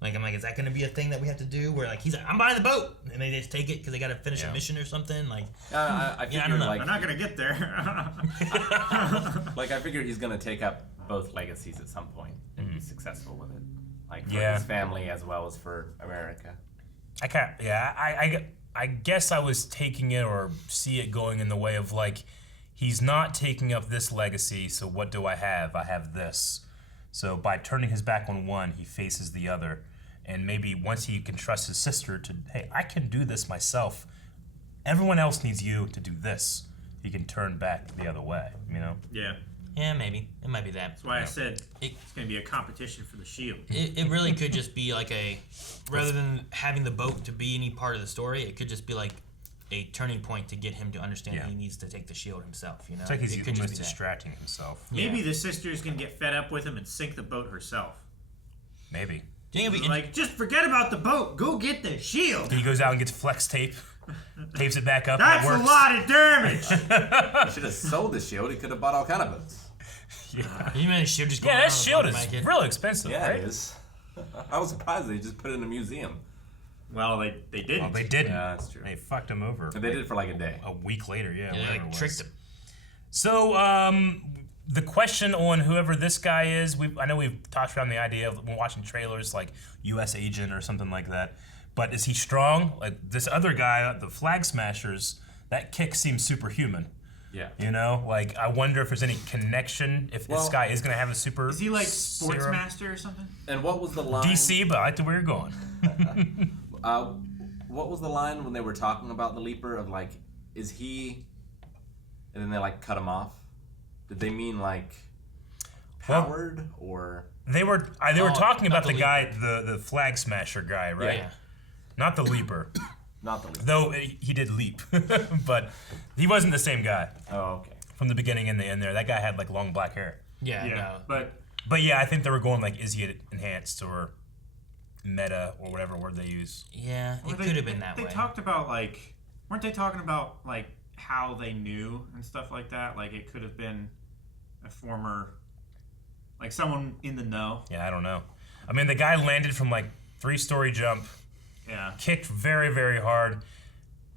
Like I'm like, is that gonna be a thing that we have to do? Where like he's like, I'm buying the boat, and they just take it because they gotta finish a mission or something. Like, I don't know. I'm not gonna get there. Like I figured he's gonna take up both legacies at some point and be successful with it, like for his family as well as for America. I guess I was taking it or see it going in the way of like, he's not taking up this legacy, so what do I have? I have this. So by turning his back on one, he faces the other. And maybe once he can trust his sister to, hey, I can do this myself. Everyone else needs you to do this. He can turn back the other way, you know? Yeah. Yeah, maybe. It might be that. That's why I said it's going to be a competition for the shield. It really could just be like rather than having the boat to be any part of the story, it could just be like a turning point to get him to understand that he needs to take the shield himself, you know? It's like he's almost distracting himself. Maybe the sister's going to get fed up with him and sink the boat herself. Maybe. Like, just forget about the boat. Go get the shield. He goes out and gets flex tape. Tapes it back up. That's a lot of damage. He should have sold the shield. He could have bought all kind of boats. Yeah. You mean shield just that shield is real expensive, yeah, right? It is. I was surprised they just put it in a museum. Well, they didn't. Well, they didn't. Yeah, that's true. They fucked him over. And they did it for like a day. A week later, Yeah, they like tricked him. So, the question on whoever this guy is, I know we've talked around the idea of when watching trailers like U.S. Agent or something like that. But is he strong? Like this other guy, the Flag Smashers, that kick seems superhuman. Yeah. You know, like I wonder if there's any connection. If this guy is going to have a super. Is he like Sportsmaster or something? And what was the line? DC, but I like to where you're going. What was the line when they were talking about the Leaper of like, is he? And then they like cut him off. Did they mean like powered or? They were talking about the guy, the flag smasher guy, right? Yeah. Not the leaper. Not the leaper. Though he did leap, but he wasn't the same guy. Oh, okay. From the beginning and the end there, that guy had like long black hair. Yeah. No. But yeah, I think they were going like, is he enhanced or meta or whatever word they use? Yeah, it could have been that way. They talked about like, weren't they talking about like how they knew and stuff like that? Like it could have been a former, like someone in the know. Yeah, I don't know. I mean, the guy landed from like 3-story jump. Yeah. Kicked very, very hard.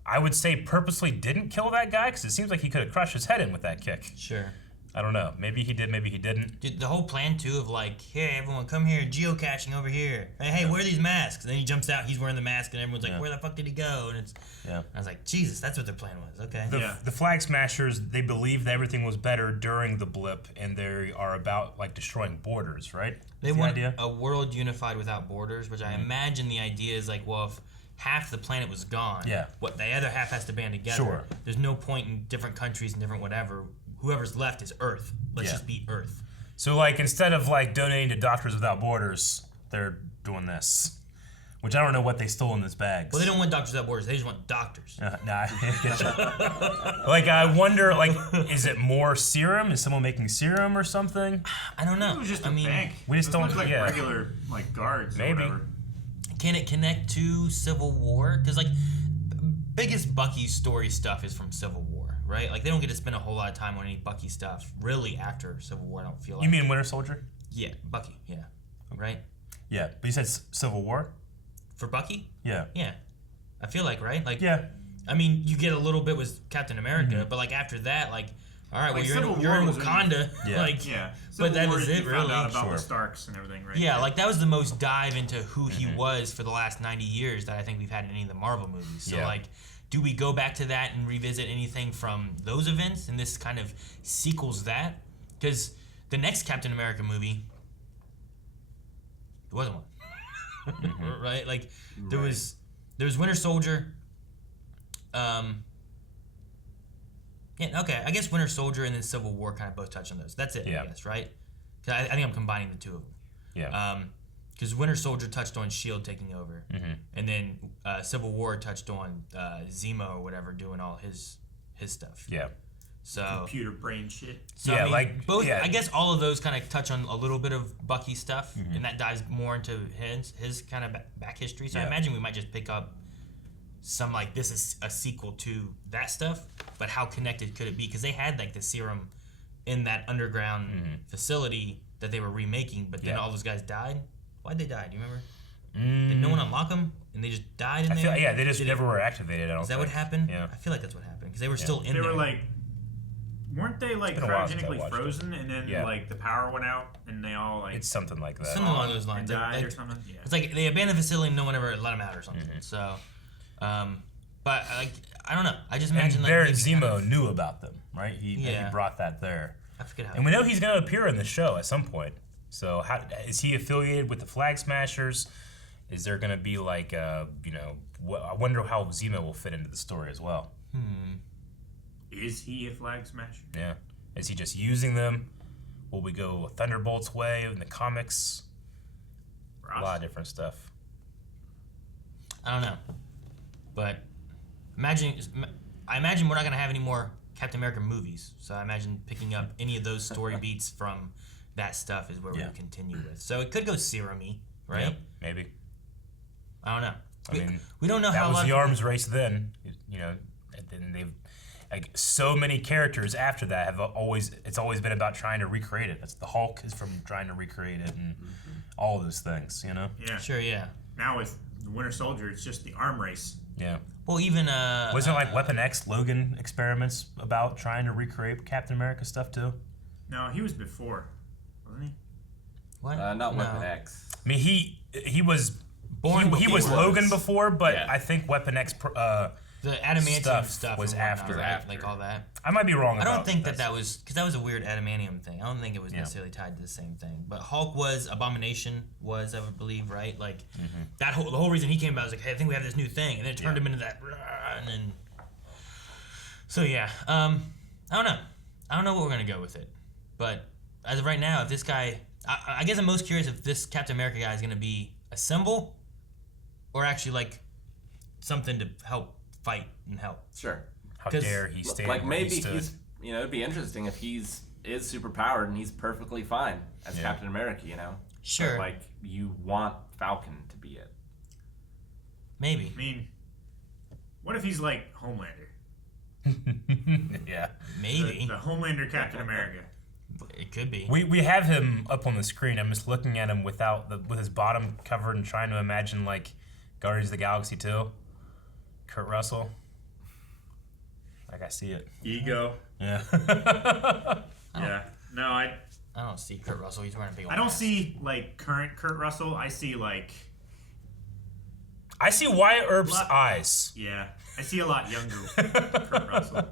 I would say purposely didn't kill that guy because it seems like he could have crushed his head in with that kick. Sure. I don't know. Maybe he did, maybe he didn't. Dude, the whole plan too of like, hey everyone, come here, geocaching over here. Hey, wear these masks. And then he jumps out, he's wearing the mask, and everyone's like, where the fuck did he go? And I was like, Jesus, that's what their plan was. Okay. The Flag Smashers, they believed that everything was better during the blip, and they are about like destroying borders, right? They want a world unified without borders, which I imagine the idea is like, well, if half the planet was gone, what the other half has to band together. Sure. There's no point in different countries and different whatever. Whoever's left is Earth. Let's just be Earth. So like instead of like donating to Doctors Without Borders, they're doing this. Which I don't know what they stole in this bag. Well, they don't want Doctors Without Borders. They just want doctors. Nah, like I wonder, like, is it more serum? Is someone making serum or something? I don't know. It was just I a mean, bank. We just don't like regular like guards. Maybe. Or whatever. Can it connect to Civil War? Because like biggest Bucky story stuff is from Civil War, right? Like they don't get to spend a whole lot of time on any Bucky stuff really after Civil War. I don't feel like. You mean Winter Soldier? Yeah, Bucky. Yeah, right. Yeah, but you said Civil War. For Bucky? Yeah. Yeah. I feel like, right? Like, yeah. I mean, you get a little bit with Captain America, but like after that, like, all right, Like, well, you're in Wakanda. Like, yeah. but that War, is it, you really. found out about the Starks and everything, right? Yeah, like that was the most dive into who he was for the last 90 years that I think we've had in any of the Marvel movies. So, like, do we go back to that and revisit anything from those events? And this kind of sequels that? Because the next Captain America movie, there wasn't one. Right? Like there was Winter Soldier. Yeah, okay. I guess Winter Soldier and then Civil War kind of both touch on those. That's it, I guess, right? 'Cause I think I'm combining the two of them. Yeah. Because Winter Soldier touched on S.H.I.E.L.D. taking over, and then Civil War touched on Zemo or whatever doing all his stuff. Yeah. So computer brain shit. So I mean, both. I guess all of those kind of touch on a little bit of Bucky stuff, and that dives more into his kind of back history. So I imagine we might just pick up some like this is a sequel to that stuff, but how connected could it be? Because they had like the serum in that underground facility that they were remaking, but then all those guys died. Why'd they die? Do you remember? Did no one unlock them, and they just died in there? They just never were activated. Is that what happened? Yeah. I feel like that's what happened because they were still in there. They were like. Weren't they like cryogenically frozen and then like the power went out and they all like it's something like that. Something along those lines. Died or something. Yeah. It's like they abandoned the facility and no one ever let them out or something. So, but like I don't know. I just imagine like Barrett Zemo knew about them, right? He brought that there. I forget how. And we know he's going to appear in the show at some point. So how is he affiliated with the Flag Smashers? Is there going to be like I wonder how Zemo will fit into the story as well. Is he a Flag Smasher? Yeah. Is he just using them? Will we go Thunderbolt's way in the comics? A lot of different stuff. I don't know. But I imagine we're not going to have any more Captain America movies. So I imagine picking up any of those story beats from that stuff is where we'll continue with. So it could go serum-y, right? Yeah, maybe. I don't know. I mean, we don't know that how was the arms race then. And then they've so many characters after that it's always been about trying to recreate it. That's the Hulk is from trying to recreate it and all of those things, Yeah. Sure, yeah. Now with the Winter Soldier, it's just the arm race. Yeah. Well, even wasn't it like Weapon X Logan experiments about trying to recreate Captain America stuff too? No, he was before, wasn't he? What? Not Weapon X. I mean, he was born. He was Logan before, but I think Weapon X. The adamantium stuff was after, right? Like all that. I might be wrong. I don't think that was because that was a weird adamantium thing. I don't think it was necessarily tied to the same thing. But Hulk was, Abomination was, I would believe, right? Like the whole reason he came about was like, hey, I think we have this new thing, and then it turned him into that, and then. So yeah, I don't know. I don't know what we're gonna go with it. But as of right now, if this guy, I guess I'm most curious if this Captain America guy is gonna be a symbol, or actually like something to help fight and help. Sure. How dare he stand like where maybe he stood. he's, you know, it'd be interesting if is super powered and he's perfectly fine as Captain America, you know. Sure. But, like, you want Falcon to be it. Maybe. I mean, what if he's like Homelander? Yeah. Maybe. The Homelander Captain America. It could be. We have him up on the screen. I'm just looking at him with his bottom covered and trying to imagine like Guardians of the Galaxy 2. Kurt Russell. Like I see it. Ego. Yeah. Yeah. No, I don't see Kurt Russell. He's wearing a big. I don't see like current Kurt Russell. I see Wyatt Earp's eyes. Yeah. I see a lot younger Kurt Russell.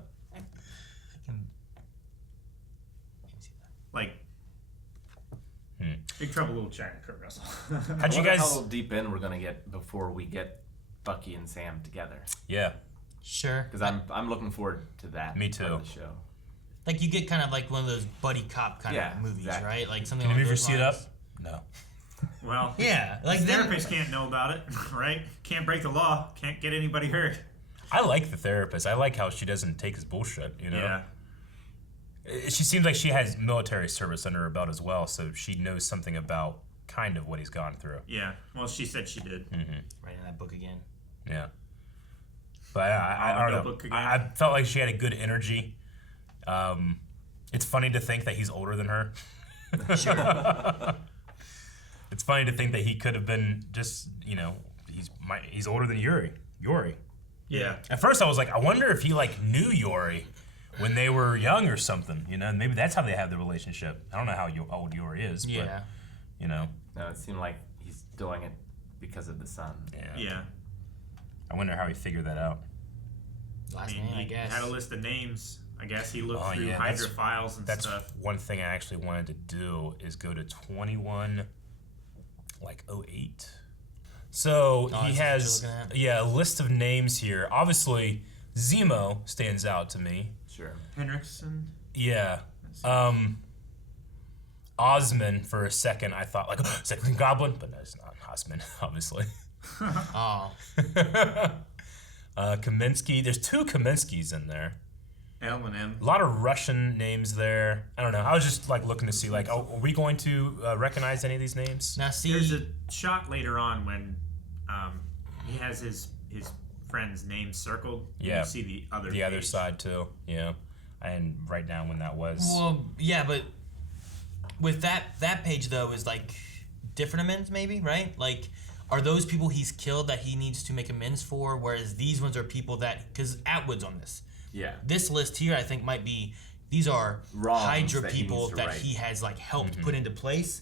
Like Big Trouble Little China Kurt Russell. How'd you guys? How deep in we're gonna get before we get Bucky and Sam together? Yeah. Sure. Because I'm looking forward to that. Me too. Part of the show. Like you get kind of like one of those buddy cop kind of movies, exactly. right? Like something. Can along you ever those see it lines. up? No. Well, yeah, like the therapist can't know about it, right? Can't break the law. Can't get anybody hurt. I like the therapist. I like how she doesn't take his bullshit. You know. Yeah. She seems like she has military service under her belt as well, so she knows something about kind of what he's gone through. Yeah. Well, she said she did. Mm-hmm. Right in that book again. Yeah. But I don't know. I felt like she had a good energy. It's funny to think that he's older than her. Sure. It's funny to think that he could have been just, you know, he's older than Yuri. Yeah. At first I was like, I wonder if he like knew Yuri when they were young or something. You know, maybe that's how they have the relationship. I don't know how old Yuri is. Yeah. But, you know. No, it seemed like he's doing it because of the sun. Yeah. I wonder how he figured that out. Last name, I guess. He had a list of names. I guess he looked through yeah, Hydra files and that's stuff. One thing I actually wanted to do is go to 21, like 08. So he has, a list of names here. Obviously, Zemo stands out to me. Sure. Henriksen. Yeah. Osman for a second, I thought like, oh, it's like Green Goblin, but no, it's not Osman, obviously. Oh. Kaminsky. There's 2 Kaminskys in there. L and M. A lot of Russian names there. I don't know. I was just like looking to see like, are we going to recognize any of these names? Now see, there's a shot later on when he has his friend's name circled. Yeah. You see the other other side too. Yeah. I didn't write down when that was. Well, yeah, but with that page though is like different amends maybe, right? Like, are those people he's killed that he needs to make amends for? Whereas these ones are people that, because Atwood's on this. Yeah. This list here, I think, might be, these are Wrongs Hydra that he people needs to that right. he has like helped put into place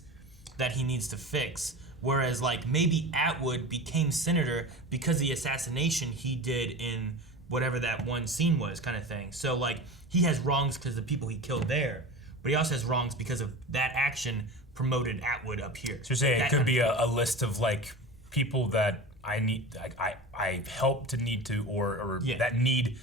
that he needs to fix. Whereas like maybe Atwood became senator because of the assassination he did in whatever that one scene was, kind of thing. So like he has wrongs because of the people he killed there, but he also has wrongs because of that action promoted Atwood up here. So you're saying it could be a list of like people that I need, I help to need to, or that need.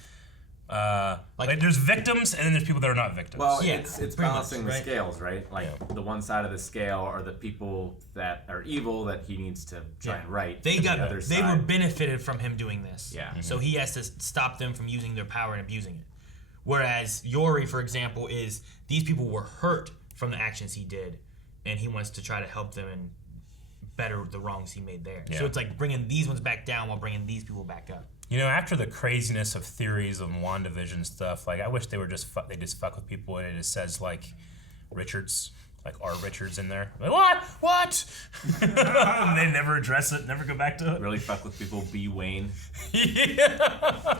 Like there's victims and then there's people that are not victims. Well, it's balancing much, the scales, right? Like the one side of the scale are the people that are evil that he needs to try and right. They got, the they were benefited from him doing this. Yeah. So he has to stop them from using their power and abusing it. Whereas Yori, for example, is these people were hurt from the actions he did, and he wants to try to help them and better the wrongs he made there. Yeah. So it's like bringing these ones back down while bringing these people back up. You know, after the craziness of theories on WandaVision stuff, like I wish they were just they just fuck with people and it just says like Richards, like R. Richards in there. Like, what? They never address it, never go back to it. Really fuck with people. B. Wayne. Yeah.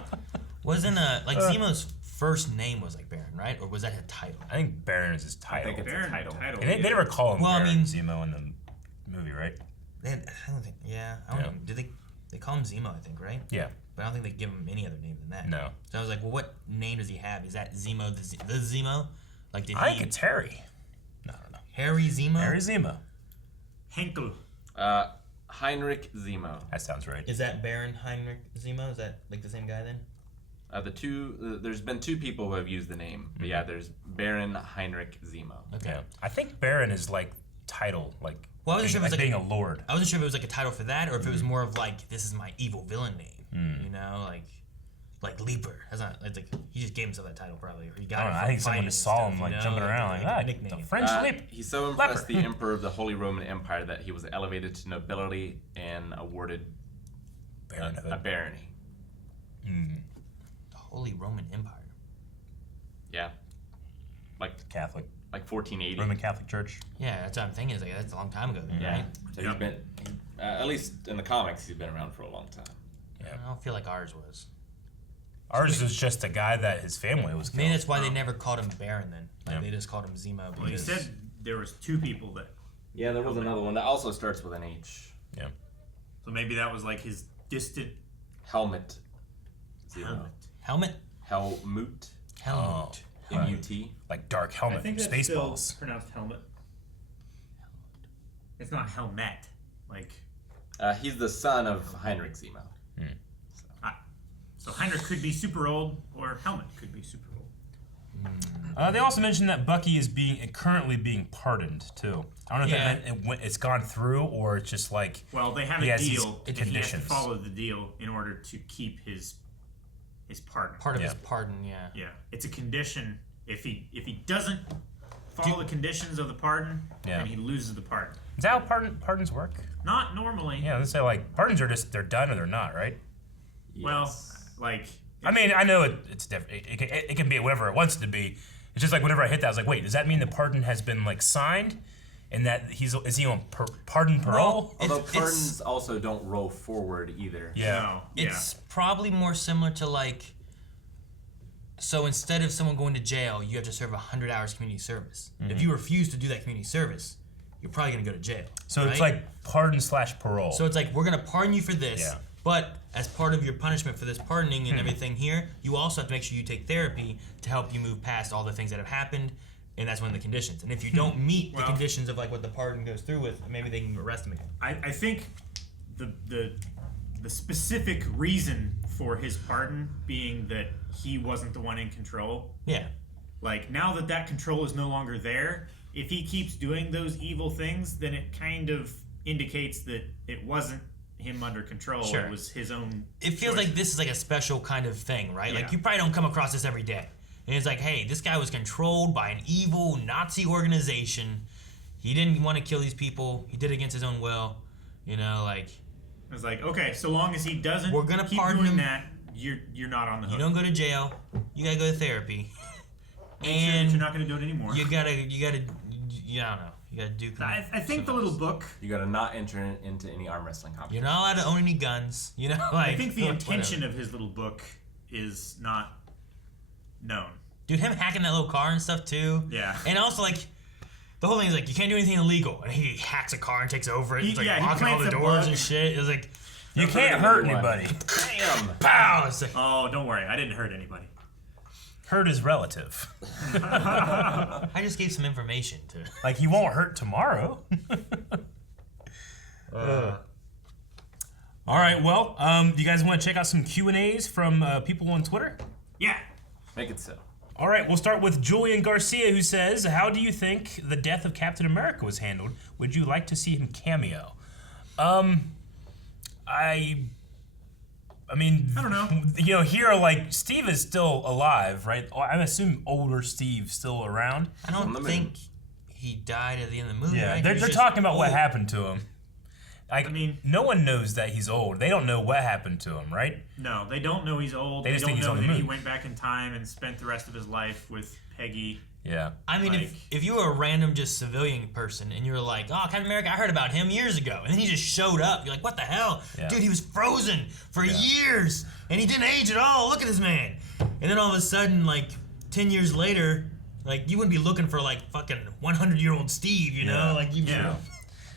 Wasn't Zemo's first name was like Baron, right? Or was that his title? I think Baron is his title. I think it's a title. And they never call him Well, Baron I mean, Zemo in the movie, right? I don't think. Yeah, I don't know. Did they call him Zemo? I think, right? Yeah. But I don't think they give him any other name than that. No. So I was like, well, what name does he have? Is that Zemo the Zemo? Like, did I think it's Harry. No, I don't know. Harry Zemo? Harry Zemo. Henkel. Heinrich Zemo. That sounds right. Is that Baron Heinrich Zemo? Is that like the same guy then? There's been 2 people who have used the name. But yeah, there's Baron Heinrich Zemo. Okay. Yeah. I think Baron is like title, like Well, I wasn't sure if it was being a lord. I wasn't sure if it was like a title for that, or if it was more of like, this is my evil villain name. You know, like Leaper. That's not. It's like he just gave himself that title probably. Or he got it I from think someone fighting just and saw stuff, him like you know? jumping around like nickname. the French Leaper. He so impressed the Emperor of the Holy Roman Empire that he was elevated to nobility and awarded a barony. The Holy Roman Empire. Yeah. Like Catholic. Like 1480. Roman Catholic Church. Yeah, that's what I'm thinking. Is like that's a long time ago, then, right? So he's been, at least in the comics, he's been around for a long time. Yeah. I don't feel like ours was. Ours was just a guy that his family was killed. Maybe that's why they never called him Baron then. Like they just called him Zemo. Well, you said there was 2 people that. Yeah, there was another one that also starts with an H. Yeah. So maybe that was like his distant. Helmet. Zemo. Helmet. Helmut. Helmut. M-U-T. Like Dark Helmet. I think that's Spaceballs. still pronounced helmet. It's not helmet. Like. He's the son of Heinrich Zemo. So Heinrich could be super old, or Helmet could be super old. They also mentioned that Bucky is currently being pardoned too. I don't know if it's gone through or it's just like. Well, they have a deal. He has to follow the deal in order to keep his pardon. Part of his pardon, yeah. Yeah, it's a condition. If he doesn't follow the conditions of the pardon, then he loses the pardon. Is that how pardons work? Not normally. Yeah, let's say like pardons are just they're done or they're not, right? Yes. Well, like. I mean, I know it's different. It can be whatever it wants to be. It's just like whenever I hit that, I was like, wait, does that mean the pardon has been like signed, and that is he on pardon parole? Although pardons also don't roll forward either. Yeah. No. It's probably more similar to like. So instead of someone going to jail, you have to serve 100 hours community service. If you refuse to do that community service, you're probably gonna go to jail. So it's like pardon/parole. So it's like we're gonna pardon you for this, but as part of your punishment for this pardoning and everything here, you also have to make sure you take therapy to help you move past all the things that have happened, and that's one of the conditions. And if you don't meet the conditions of like what the pardon goes through with, maybe they can arrest him again. I think the specific reason for his pardon being that he wasn't the one in control. Yeah. Like now that control is no longer there, if he keeps doing those evil things, then it kind of indicates that it wasn't him under control. Sure. It was his own. It feels like this is like a special kind of thing, right? Like you probably don't come across this every day. And it's like, hey, this guy was controlled by an evil Nazi organization. He didn't want to kill these people. He did it against his own will. You know, like. It's like, okay, so long as he doesn't We're gonna keep pardon doing him. that, you're not on the hook. You don't go to jail. You gotta go to therapy. Make sure that you're not gonna do it anymore. You gotta, I don't know. You gotta do. I think the little book. You gotta not enter into any arm wrestling competition. You're not allowed to own any guns. You know, like. I think the intention of his little book is not known. Dude, him hacking that little car and stuff too. Yeah. And also like. The whole thing is like you can't do anything illegal, and he hacks a car and takes over it. He's like locking all the doors and shit. It's like you can't hurt anybody. Damn. Pow! It's like, oh, don't worry, I didn't hurt anybody. Hurt is relative. I just gave some information to. Like he won't hurt tomorrow. All right. Well, do you guys want to check out some Q&As from people on Twitter? Yeah. Make it so. All right, we'll start with Julian Garcia, who says, how do you think the death of Captain America was handled? Would you like to see him cameo? I mean, I don't know. You know, here, like, Steve is still alive, right? I assume older Steve's still around. I don't think he died at the end of the movie. Yeah, right? they're talking about what happened to him. Like, I mean, no one knows that he's old. They don't know what happened to him, right? No, they don't know he's old. They just don't think he's know on the that he moon. went back in time and spent the rest of his life with Peggy. Yeah. I mean, if you were a random just civilian person and you were like, oh, Captain America, I heard about him years ago, and then he just showed up, you're like, what the hell? Yeah. Dude, he was frozen for years, and he didn't age at all. Look at this man. And then all of a sudden, like, 10 years later, like, you wouldn't be looking for, like, fucking 100-year-old Steve, you know? Like, you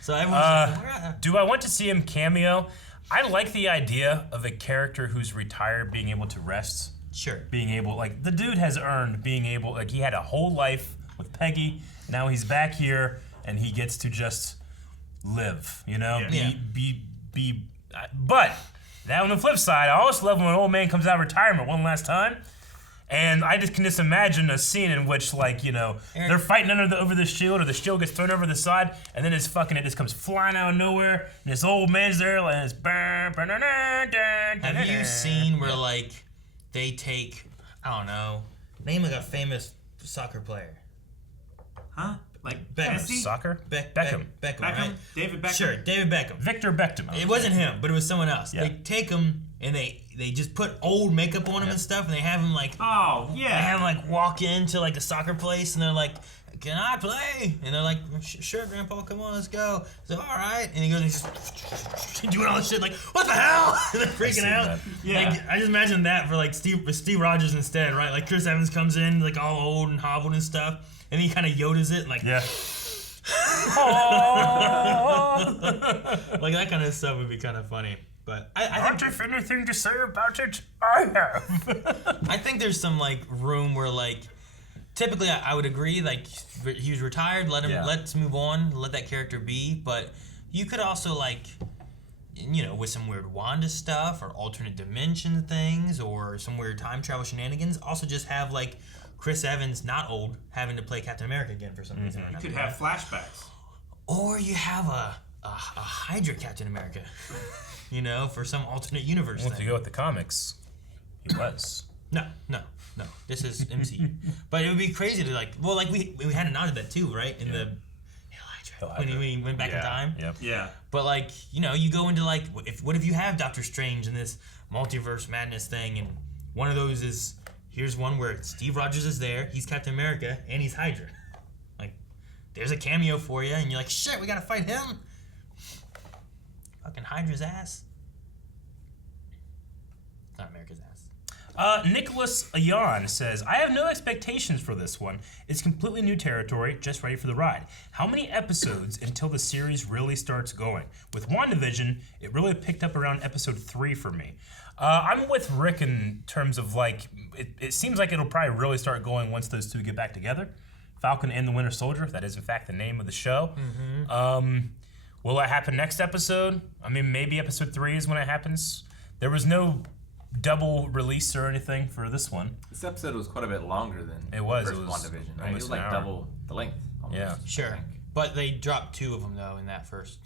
So everyone's like, do I want to see him cameo? I like the idea of a character who's retired being able to rest. Sure. Being able, like, the dude has earned being able, like, he had a whole life with Peggy. Now he's back here and he gets to just live, you know? Yeah. But That on the flip side, I also love when an old man comes out of retirement one last time. And I just can imagine a scene in which, like, you know, they're fighting over the shield, or the shield gets thrown over the side, and then it just comes flying out of nowhere, and this old man's there, like, and it's Have you seen where, like, they take, I don't know, name like a famous soccer player? Huh? Like Beckham. Soccer? Beckham, right? David Beckham? Sure, David Beckham. Victor Beckham. It wasn't him, but it was someone else. Yeah. They take him and they just put old makeup on him and stuff, and they have him like, oh yeah, they have him like walk into like a soccer place, and they're like, "Can I play?" And they're like, "Sure, Grandpa, come on, let's go." So all right, and he goes and he's just doing all this shit like, "What the hell?" And they're freaking out. that. Yeah. Like, I just imagine that for like Steve Rogers instead, right? Like Chris Evans comes in like all old and hobbled and stuff, and he kind of Yodas it and like, yeah. Like that kind of stuff would be kind of funny. But I think if anything to say about it, I have. I think there's some like room where like typically I would agree, like he was retired, let's move on, let that character be. But you could also like, you know, with some weird Wanda stuff or alternate dimension things or some weird time travel shenanigans, also just have like Chris Evans, not old, having to play Captain America again for some reason. You could have flashbacks. Or you have a Hydra Captain America, you know, for some alternate universe Well, thing. if you go with the comics, he was. No. This is MCU. But it would be crazy to like, well, like we had a nod to that too, right? In the Hydra, when we went back in time. Yep. Yeah. But like, you know, you go into like, what if you have Doctor Strange and this multiverse madness thing, and one of those is, here's one where Steve Rogers is there, he's Captain America, and he's Hydra. Like, there's a cameo for you, and you're like, shit, we gotta fight him. Fucking Hydra's ass. Not America's ass. Nicholas Ayan says, I have no expectations for this one. It's completely new territory, just ready for the ride. How many episodes until the series really starts going? With WandaVision, it really picked up around episode 3 for me. I'm with Rick in terms of like, it seems like it'll probably really start going once those two get back together. Falcon and the Winter Soldier, that is in fact the name of the show. Mm-hmm. Will it happen next episode? I mean, maybe episode 3 is when it happens. There was no double release or anything for this one. This episode was quite a bit longer than it was WandaVision, right? It was an like hour. double the length. Almost, Yeah. Sure. But they dropped 2 of them though in that first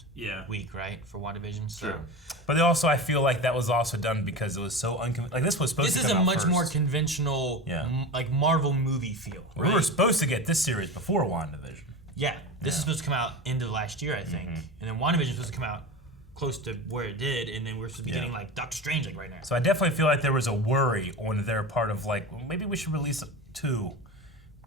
week, right, for WandaVision. So. True. But they also, I feel like that was also done because it was so like this was supposed to come out This is a much more first. conventional, like Marvel movie feel. Right? We were supposed to get this series before WandaVision. Yeah, this is supposed to come out end of last year, I think, and then WandaVision is supposed to come out close to where it did, and then we're supposed to be getting like Doctor Strange like right now. So I definitely feel like there was a worry on their part of like, well, maybe we should release 2,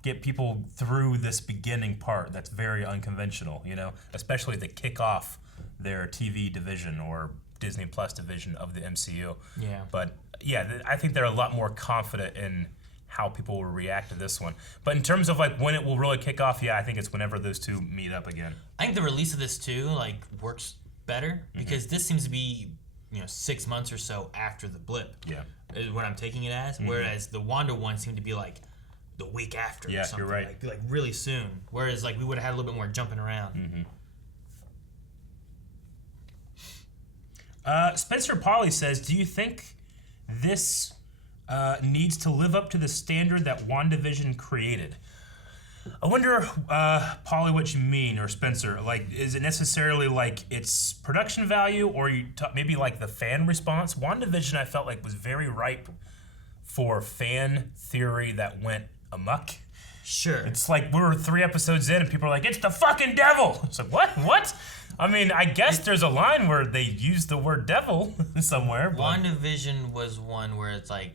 get people through this beginning part that's very unconventional, you know, especially to kick off their TV division or Disney Plus division of the MCU. Yeah. But yeah, I think they're a lot more confident in how people will react to this one. But in terms of like when it will really kick off, yeah, I think it's whenever those 2 meet up again. I think the release of this too like works better because this seems to be 6 months or so after the blip. Yeah, is what I'm taking it as. Whereas the Wanda one seemed to be like the week after. Yeah, or something, you're right. Like really soon. Whereas like we would have had a little bit more jumping around. Spencer Polly says, do you think this needs to live up to the standard that WandaVision created? I wonder, Polly, what you mean, or Spencer. Like, is it necessarily like its production value, or maybe like the fan response? WandaVision, I felt like, was very ripe for fan theory that went amok. Sure. It's like we were 3 episodes in and people are like, it's the fucking devil. It's like, what? I mean, I guess there's a line where they use the word devil somewhere. But WandaVision was one where it's like,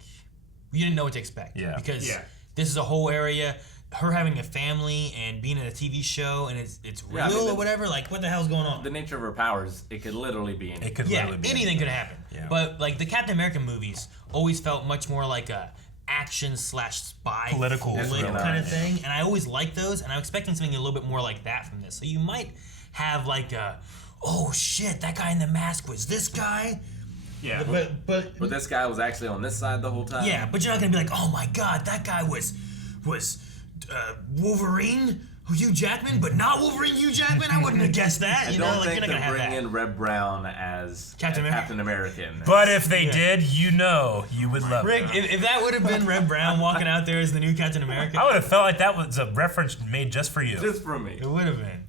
you didn't know what to expect. Yeah. Because this is a whole area, her having a family and being in a TV show and it's real or whatever, like what the hell's going on? The nature of her powers, it could literally be anything. It could literally be anything could happen. Yeah. But like the Captain America movies always felt much more like a action/spy political flick kind of thing, and I always liked those, and I'm expecting something a little bit more like that from this. So you might have like a, oh shit, that guy in the mask was this guy. Yeah. But this guy was actually on this side the whole time. Yeah, but you're not gonna be like, oh my god, that guy was Wolverine. Hugh Jackman, but not Wolverine Hugh Jackman? I wouldn't have guessed that. I don't think they'll bring in Reb Brown as Captain America. But if they did, you would love Rick, it. if that would have been Reb Brown walking out there as the new Captain America, I would have felt like that was a reference made just for you. Just for me. It would have been.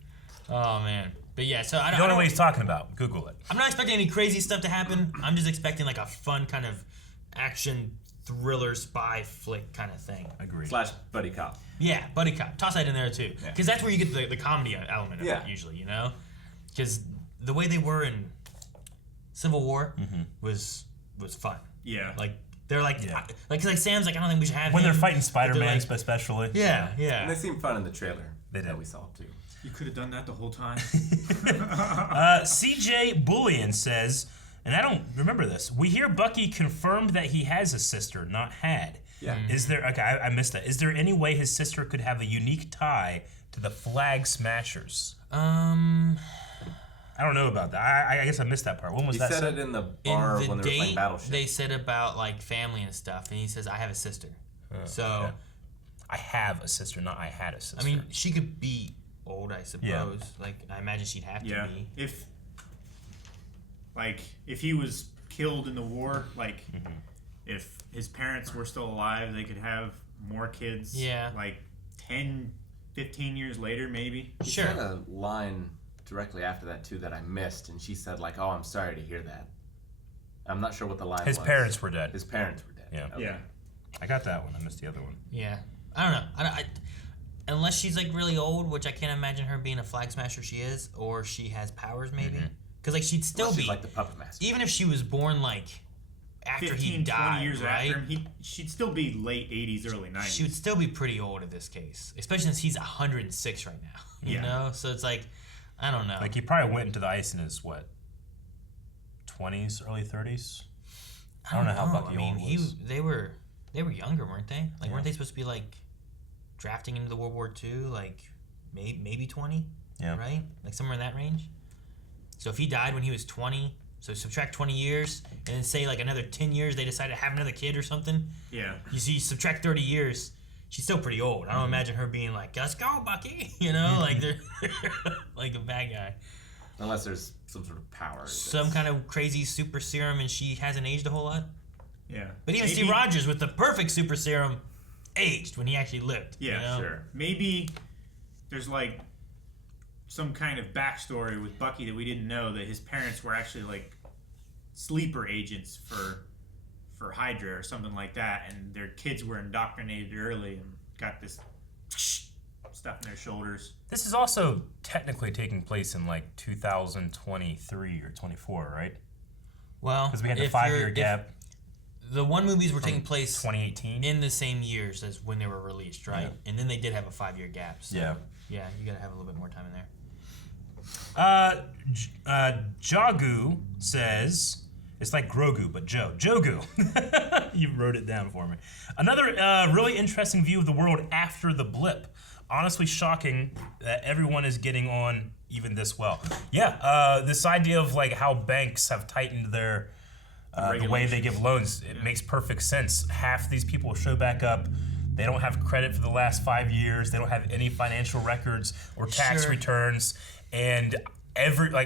Oh, man. But yeah, so I don't know what he's talking about. Google it. I'm not expecting any crazy stuff to happen. I'm just expecting like a fun kind of action thriller spy flick kind of thing. Agreed. / buddy cop. Yeah, buddy cop. Toss that in there too, because that's where you get the comedy element of it usually, you know. Because the way they were in Civil War was fun. Yeah. Like they're like Sam's like I don't think we should have when him. they're fighting Spider-Man, like, especially. Yeah. And they seem fun in the trailer. That we saw too. You could have done that the whole time. CJ Bullion says, and I don't remember this. We hear Bucky confirmed that he has a sister, not had. Yeah. Is there? Okay, I missed that. Is there any way his sister could have a unique tie to the Flag Smashers? I don't know about that. I guess I missed that part. When was that? He said it in the bar when they were playing Battleship. They said about like family and stuff, and he says, "I have a sister." Okay. I have a sister, not I had a sister. I mean, she could be old, I suppose. Yeah. Like I imagine she'd have to be. If he was killed in the war, if his parents were still alive, they could have more kids. Yeah. 10, 15 years later, maybe. He said a line directly after that too that I missed, and she said "Oh, I'm sorry to hear that." I'm not sure what the line was. His parents were dead. His parents were dead. Yeah. Okay. Yeah. I got that one. I missed the other one. Yeah. I don't know. Unless she's really old, which I can't imagine her being a Flag Smasher. She is, or she has powers maybe. Because she'd still be like the Puppet Master. Even if she was born after 15, he died, 20 years right? after him, she'd still be late 80s, early 90s. She would still be pretty old in this case, especially since he's 106 right now. You know, so it's I don't know. He probably went into the ice in his 20s, early 30s. I don't know how Bucky old was. They were younger, weren't they? Weren't they supposed to be drafting into the World War II, maybe 20? Yeah. Right? Somewhere in that range. So if he died when he was 20, so subtract 20 years, and then say another 10 years they decided to have another kid or something. Yeah. You see, subtract 30 years, she's still pretty old. I don't imagine her being let's go, Bucky. You know, they're like a bad guy. Unless there's some sort of power. Some kind of crazy super serum, and she hasn't aged a whole lot. Yeah. But even Steve Rogers with the perfect super serum aged when he actually lived. Yeah, you know? sure. Maybe there's some kind of backstory with Bucky that we didn't know, that his parents were actually sleeper agents for Hydra or something like that, and their kids were indoctrinated early and got this stuff in their shoulders. This is also technically taking place in 2023 or 24, right? Well, because we had the 5-year gap. The one movies were taking place 2018 in the same years as when they were released, right? Yeah. And then they did have a 5-year gap. So yeah, you gotta have a little bit more time in there. Jagu says it's like Grogu, but Jogu. You wrote it down for me. Another really interesting view of the world after the blip. Honestly shocking that everyone is getting on even this well. Yeah, this idea of how banks have tightened their the way they give loans, it makes perfect sense. Half these people show back up. They don't have credit for the last 5 years. They don't have any financial records or tax returns. And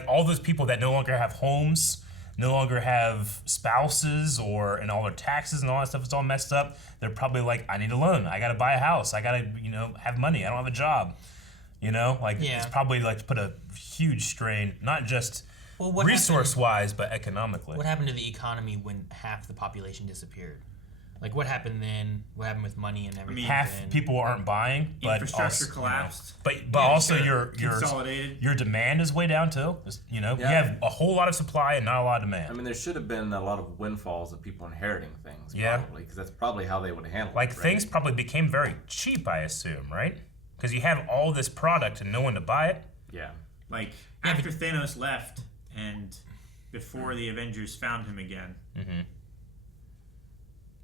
all those people that no longer have homes, no longer have spouses, and all their taxes and all that stuff is all messed up. They're probably I need a loan. I got to buy a house. I got to, have money. I don't have a job. It's probably put a huge strain, not just resource-wise, but economically. What happened to the economy when half the population disappeared? What happened then? What happened with money and everything? Half people aren't buying, but infrastructure collapsed. But also your consolidated. Your demand is way down too. You have a whole lot of supply and not a lot of demand. I mean, there should have been a lot of windfalls of people inheriting things. Probably, because that's probably how they would handle it. Things probably became very cheap, I assume, right? Because you have all this product and no one to buy it. Yeah. After Thanos left and before the Avengers found him again. Mm-hmm.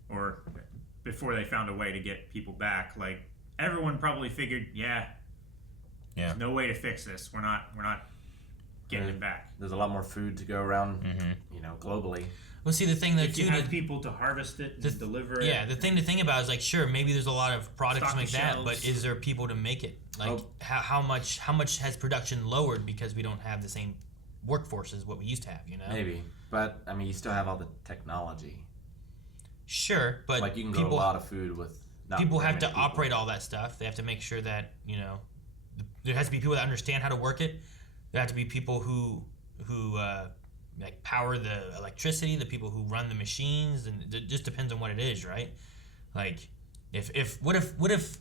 Or before they found a way to get people back, everyone probably figured, there's no way to fix this. We're not getting him back. There's a lot more food to go around, globally. Well, see, the thing that if you have people to harvest it and deliver it. Yeah, the thing to think about is like, sure, maybe there's a lot of products Stock like the that, shelves. but is there people to make it? Like, how much has production lowered because we don't have the same workforce as what we used to have? You know? Maybe, but I mean, you still have all the technology. Sure, but like you can grow a lot of food with. People have to operate all that stuff. They have to make sure that there has to be people that understand how to work it. There have to be people who like power the electricity, the people who run the machines, and it just depends on what it is, right? Like, what if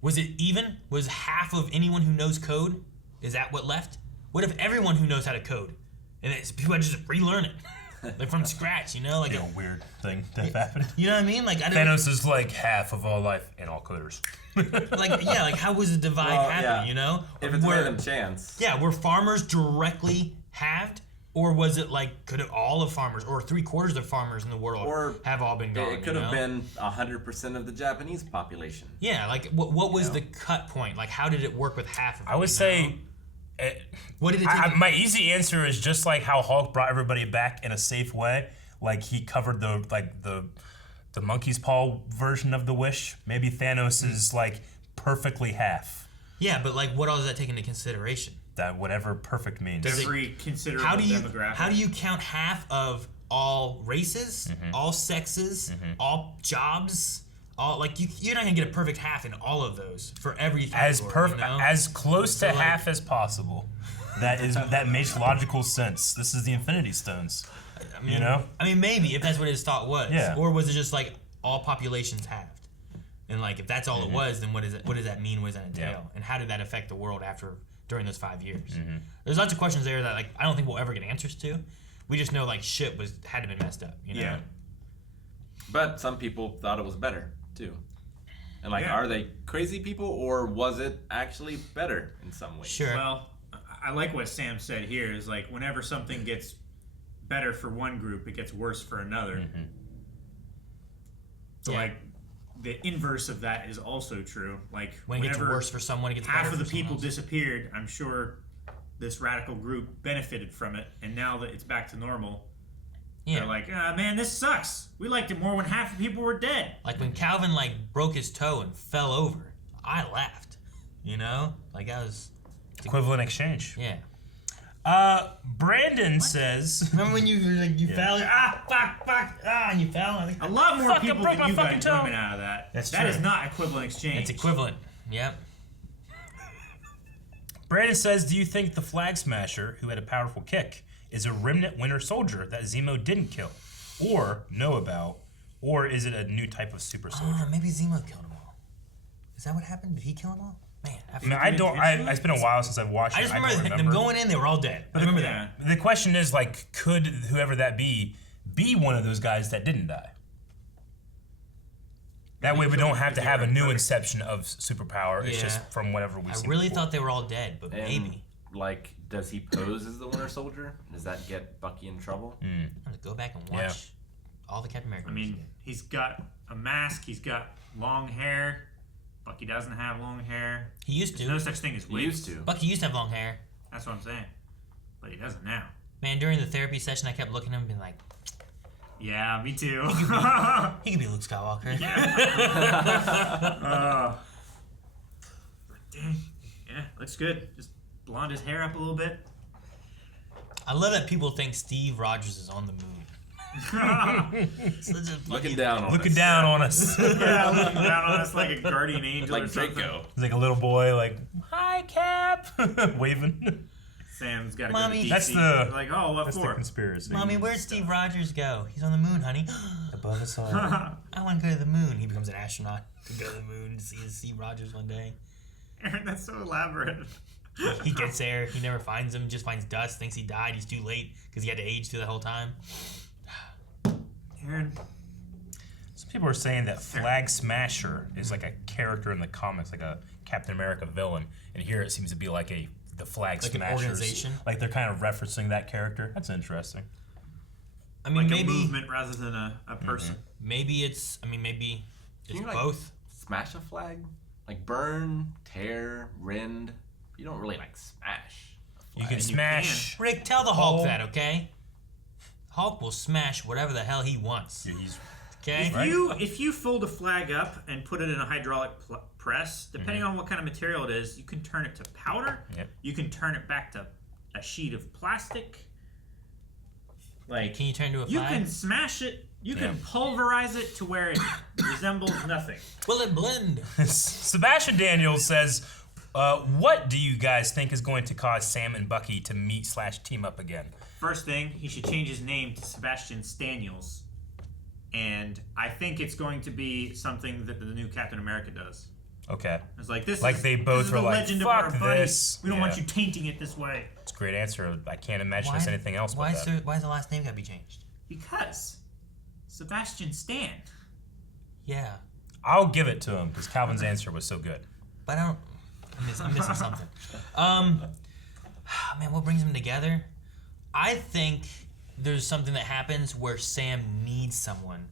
was it even? Was half of anyone who knows code? Is that what left? What if everyone who knows how to code, and people had to just relearn it, like from scratch, like a weird thing that happened. You know what I mean? Like Thanos is like half of all life and all coders. like how was the divide happen? If it's a random chance. Yeah, were farmers directly halved? Or was it like, could it all of farmers, or 3/4 of farmers in the world have all been gone? It could have been 100% of the Japanese population. Yeah, like what was the cut point? Like, how did it work with half of it? I would say, what did it take? My easy answer is just like how Hulk brought everybody back in a safe way. Like he covered the monkey's paw version of the wish. Maybe Thanos is like perfectly half. Yeah, but like, what all does that take into consideration? That whatever perfect means. Every considerable demographic. How do you count half of all races, all sexes, all jobs, all you're not gonna get a perfect half in all of those for every category, as close to half as possible. That makes logical sense. This is the Infinity Stones. I mean, maybe if that's what his thought was, or was it just like all populations halved, and like if that's all it was, then what does that mean? What does that entail, and how did that affect the world during those 5 years? There's lots of questions there that I don't think we'll ever get answers to. We just know shit had to been messed up. Yeah. But some people thought it was better too. And are they crazy people, or was it actually better in some ways? Sure. Well, I like what Sam said here is whenever something gets better for one group, it gets worse for another. So the inverse of that is also true. When it gets worse for someone, it gets better half of the for people someone else. disappeared. I'm sure this radical group benefited from it, and now that it's back to normal, they're like, man, this sucks. We liked it more when half the people were dead. Like when Calvin broke his toe and fell over, I laughed. That was equivalent exchange. Yeah. Brandon says, remember when you fell? Fuck, and you fell. A lot more people than you guys coming out of that. That's that true. is not equivalent exchange. It's equivalent. Yep. Brandon says, do you think the Flag Smasher, who had a powerful kick, is a remnant Winter Soldier that Zemo didn't kill, or know about, or is it a new type of super soldier? Maybe Zemo killed them all. Is that what happened? Did he kill them all? Man, it's been a while since I've watched it. I just remember them going in, they were all dead. I remember that. The question is, could whoever that be one of those guys that didn't die? That way we don't have to have a new inception of superpower. It's just from whatever we've seen. I really thought they were all dead, but maybe. Does he pose as the Winter Soldier? Does that get Bucky in trouble? I'm gonna go back and watch all the Captain America. I mean, he's got a mask, he's got long hair. Bucky doesn't have long hair. He used to. There's no such thing as wigs. He used to. Bucky used to have long hair. That's what I'm saying. But he doesn't now. Man, during the therapy session, I kept looking at him and being like, yeah, me too. He could be Luke Skywalker. Yeah, looks good. Just blonde his hair up a little bit. I love that people think Steve Rogers is on the moon. Looking down on us. Yeah, looking down on us like a guardian angel like or something. Draco. He's like a little boy, hi, Cap, waving. Sam's got to Mommy. go to DC. That's the what that's for? the conspiracy. Mommy, where'd Steve Rogers go? He's on the moon, honey. Above us all. I want to go to the moon. He becomes an astronaut to go to the moon to see Steve Rogers one day. Aaron, that's so elaborate. He gets there. He never finds him. Just finds dust. Thinks he died. He's too late because he had to age through the whole time. Aaron. Some people are saying that Flag Smasher is like a character in the comics, like a Captain America villain, and here it seems to be the Flag like Smashers. An organization. Like they're kind of referencing that character. That's interesting. I mean, maybe a movement rather than a person. Maybe it's. Maybe it's both. Smash a flag, burn, tear, rend. You don't really smash. You can smash. Rick, tell the Hulk that, okay? Hulk will smash whatever the hell he wants. Yeah, he's okay. If you fold a flag up and put it in a hydraulic press, depending on what kind of material it is, you can turn it to powder. Yep. You can turn it back to a sheet of plastic. Like, can you turn to a flag? You can smash it. You can pulverize it to where it resembles nothing. Will it blend? Sebastian Daniels says, what do you guys think is going to cause Sam and Bucky to meet/team up again? First thing, he should change his name to Sebastian Staniels. And I think it's going to be something that the new Captain America does. Okay. It's like this. Like is, they both this is were the like, legend fuck of our buddy. this. We don't want you tainting it this way. It's a great answer. I can't imagine there's anything else Why but that. why is the last name gotta be changed? Because Sebastian Stan. Yeah. I'll give it to him because Calvin's answer was so good. But I'm missing something. Man, what brings them together? I think there's something that happens where Sam needs someone,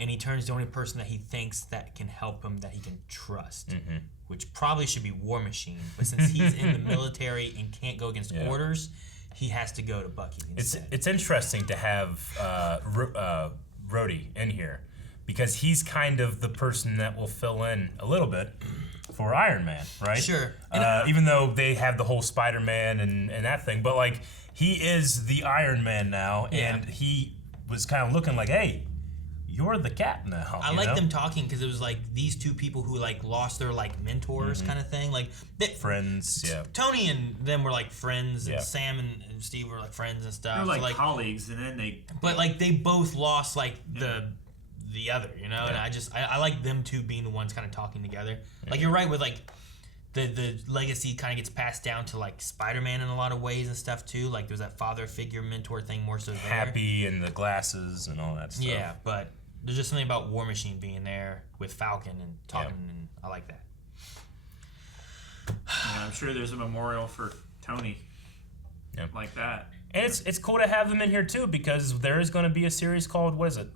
and he turns to the only person that he thinks that can help him, that he can trust, which probably should be War Machine. But since he's in the military and can't go against orders, he has to go to Bucky instead. It's interesting to have Rhodey in here because he's kind of the person that will fill in a little bit for Iron Man, right? Sure. Even though they have the whole Spider-Man and that thing, but like he is the Iron Man now, and he was kind of looking like, hey, you're the Cap now. I like them talking because it was like these two people who like lost their like mentors kind of thing, like friends. Yeah. Tony and them were like friends, and Sam and Steve were like friends and stuff. They're like colleagues, and then they. But like they both lost like the other, you know. And I like them two being the ones kind of talking together. Like you're right with like the legacy kind of gets passed down to like Spider-Man in a lot of ways and stuff too. Like there's that father figure mentor thing more so there. Happy and the glasses and all that stuff. Yeah, but there's just something about War Machine being there with Falcon and talking, and I like that. Yeah, I'm sure there's a memorial for Tony. Like that. And it's cool to have them in here too because there is going to be a series called, what is it?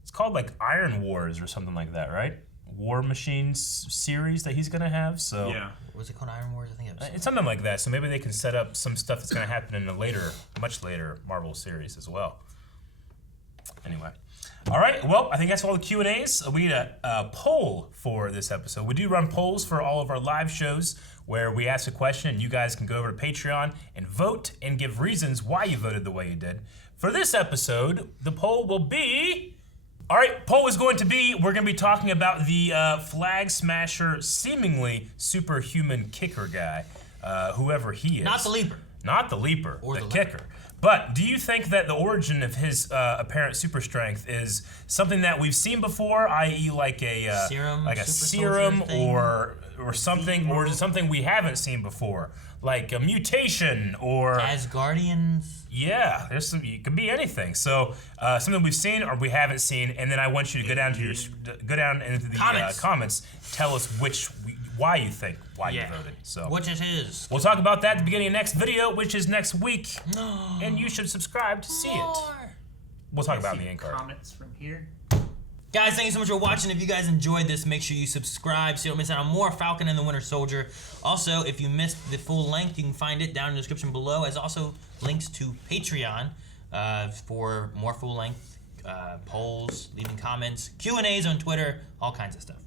It's called like Iron Wars or something like that, right? War Machines series that he's going to have. So yeah. What's it called? Iron Wars? I think it's something like that. So maybe they can set up some stuff that's going to happen in a much later Marvel series as well. Anyway. All right. Well, I think that's all the Q&As. We need a poll for this episode. We do run polls for all of our live shows where we ask a question and you guys can go over to Patreon and vote and give reasons why you voted the way you did. For this episode, the poll will be... All right, poll is going to be, we're going to be talking about the flag smasher, seemingly superhuman kicker guy, whoever he is. Not the leaper. Not the leaper, or the kicker. But do you think that the origin of his apparent super strength is something that we've seen before, i.e., like a serum, or something, or is it something we haven't seen before, like a mutation or Asgardians? Yeah, there's some. It could be anything. So something we've seen or we haven't seen, and then I want you to go down into the comments. Tell us why you think you voted. So which it is. We'll talk about that at the beginning of next video, which is next week, and you should subscribe to see it. We'll talk about it in the end card. Comments from here. Guys, thank you so much for watching. If you guys enjoyed this, make sure you subscribe so you don't miss out on more Falcon and the Winter Soldier. Also, if you missed the full length, you can find it down in the description below, as also links to Patreon for more full length polls, leaving comments, Q&As on Twitter, all kinds of stuff.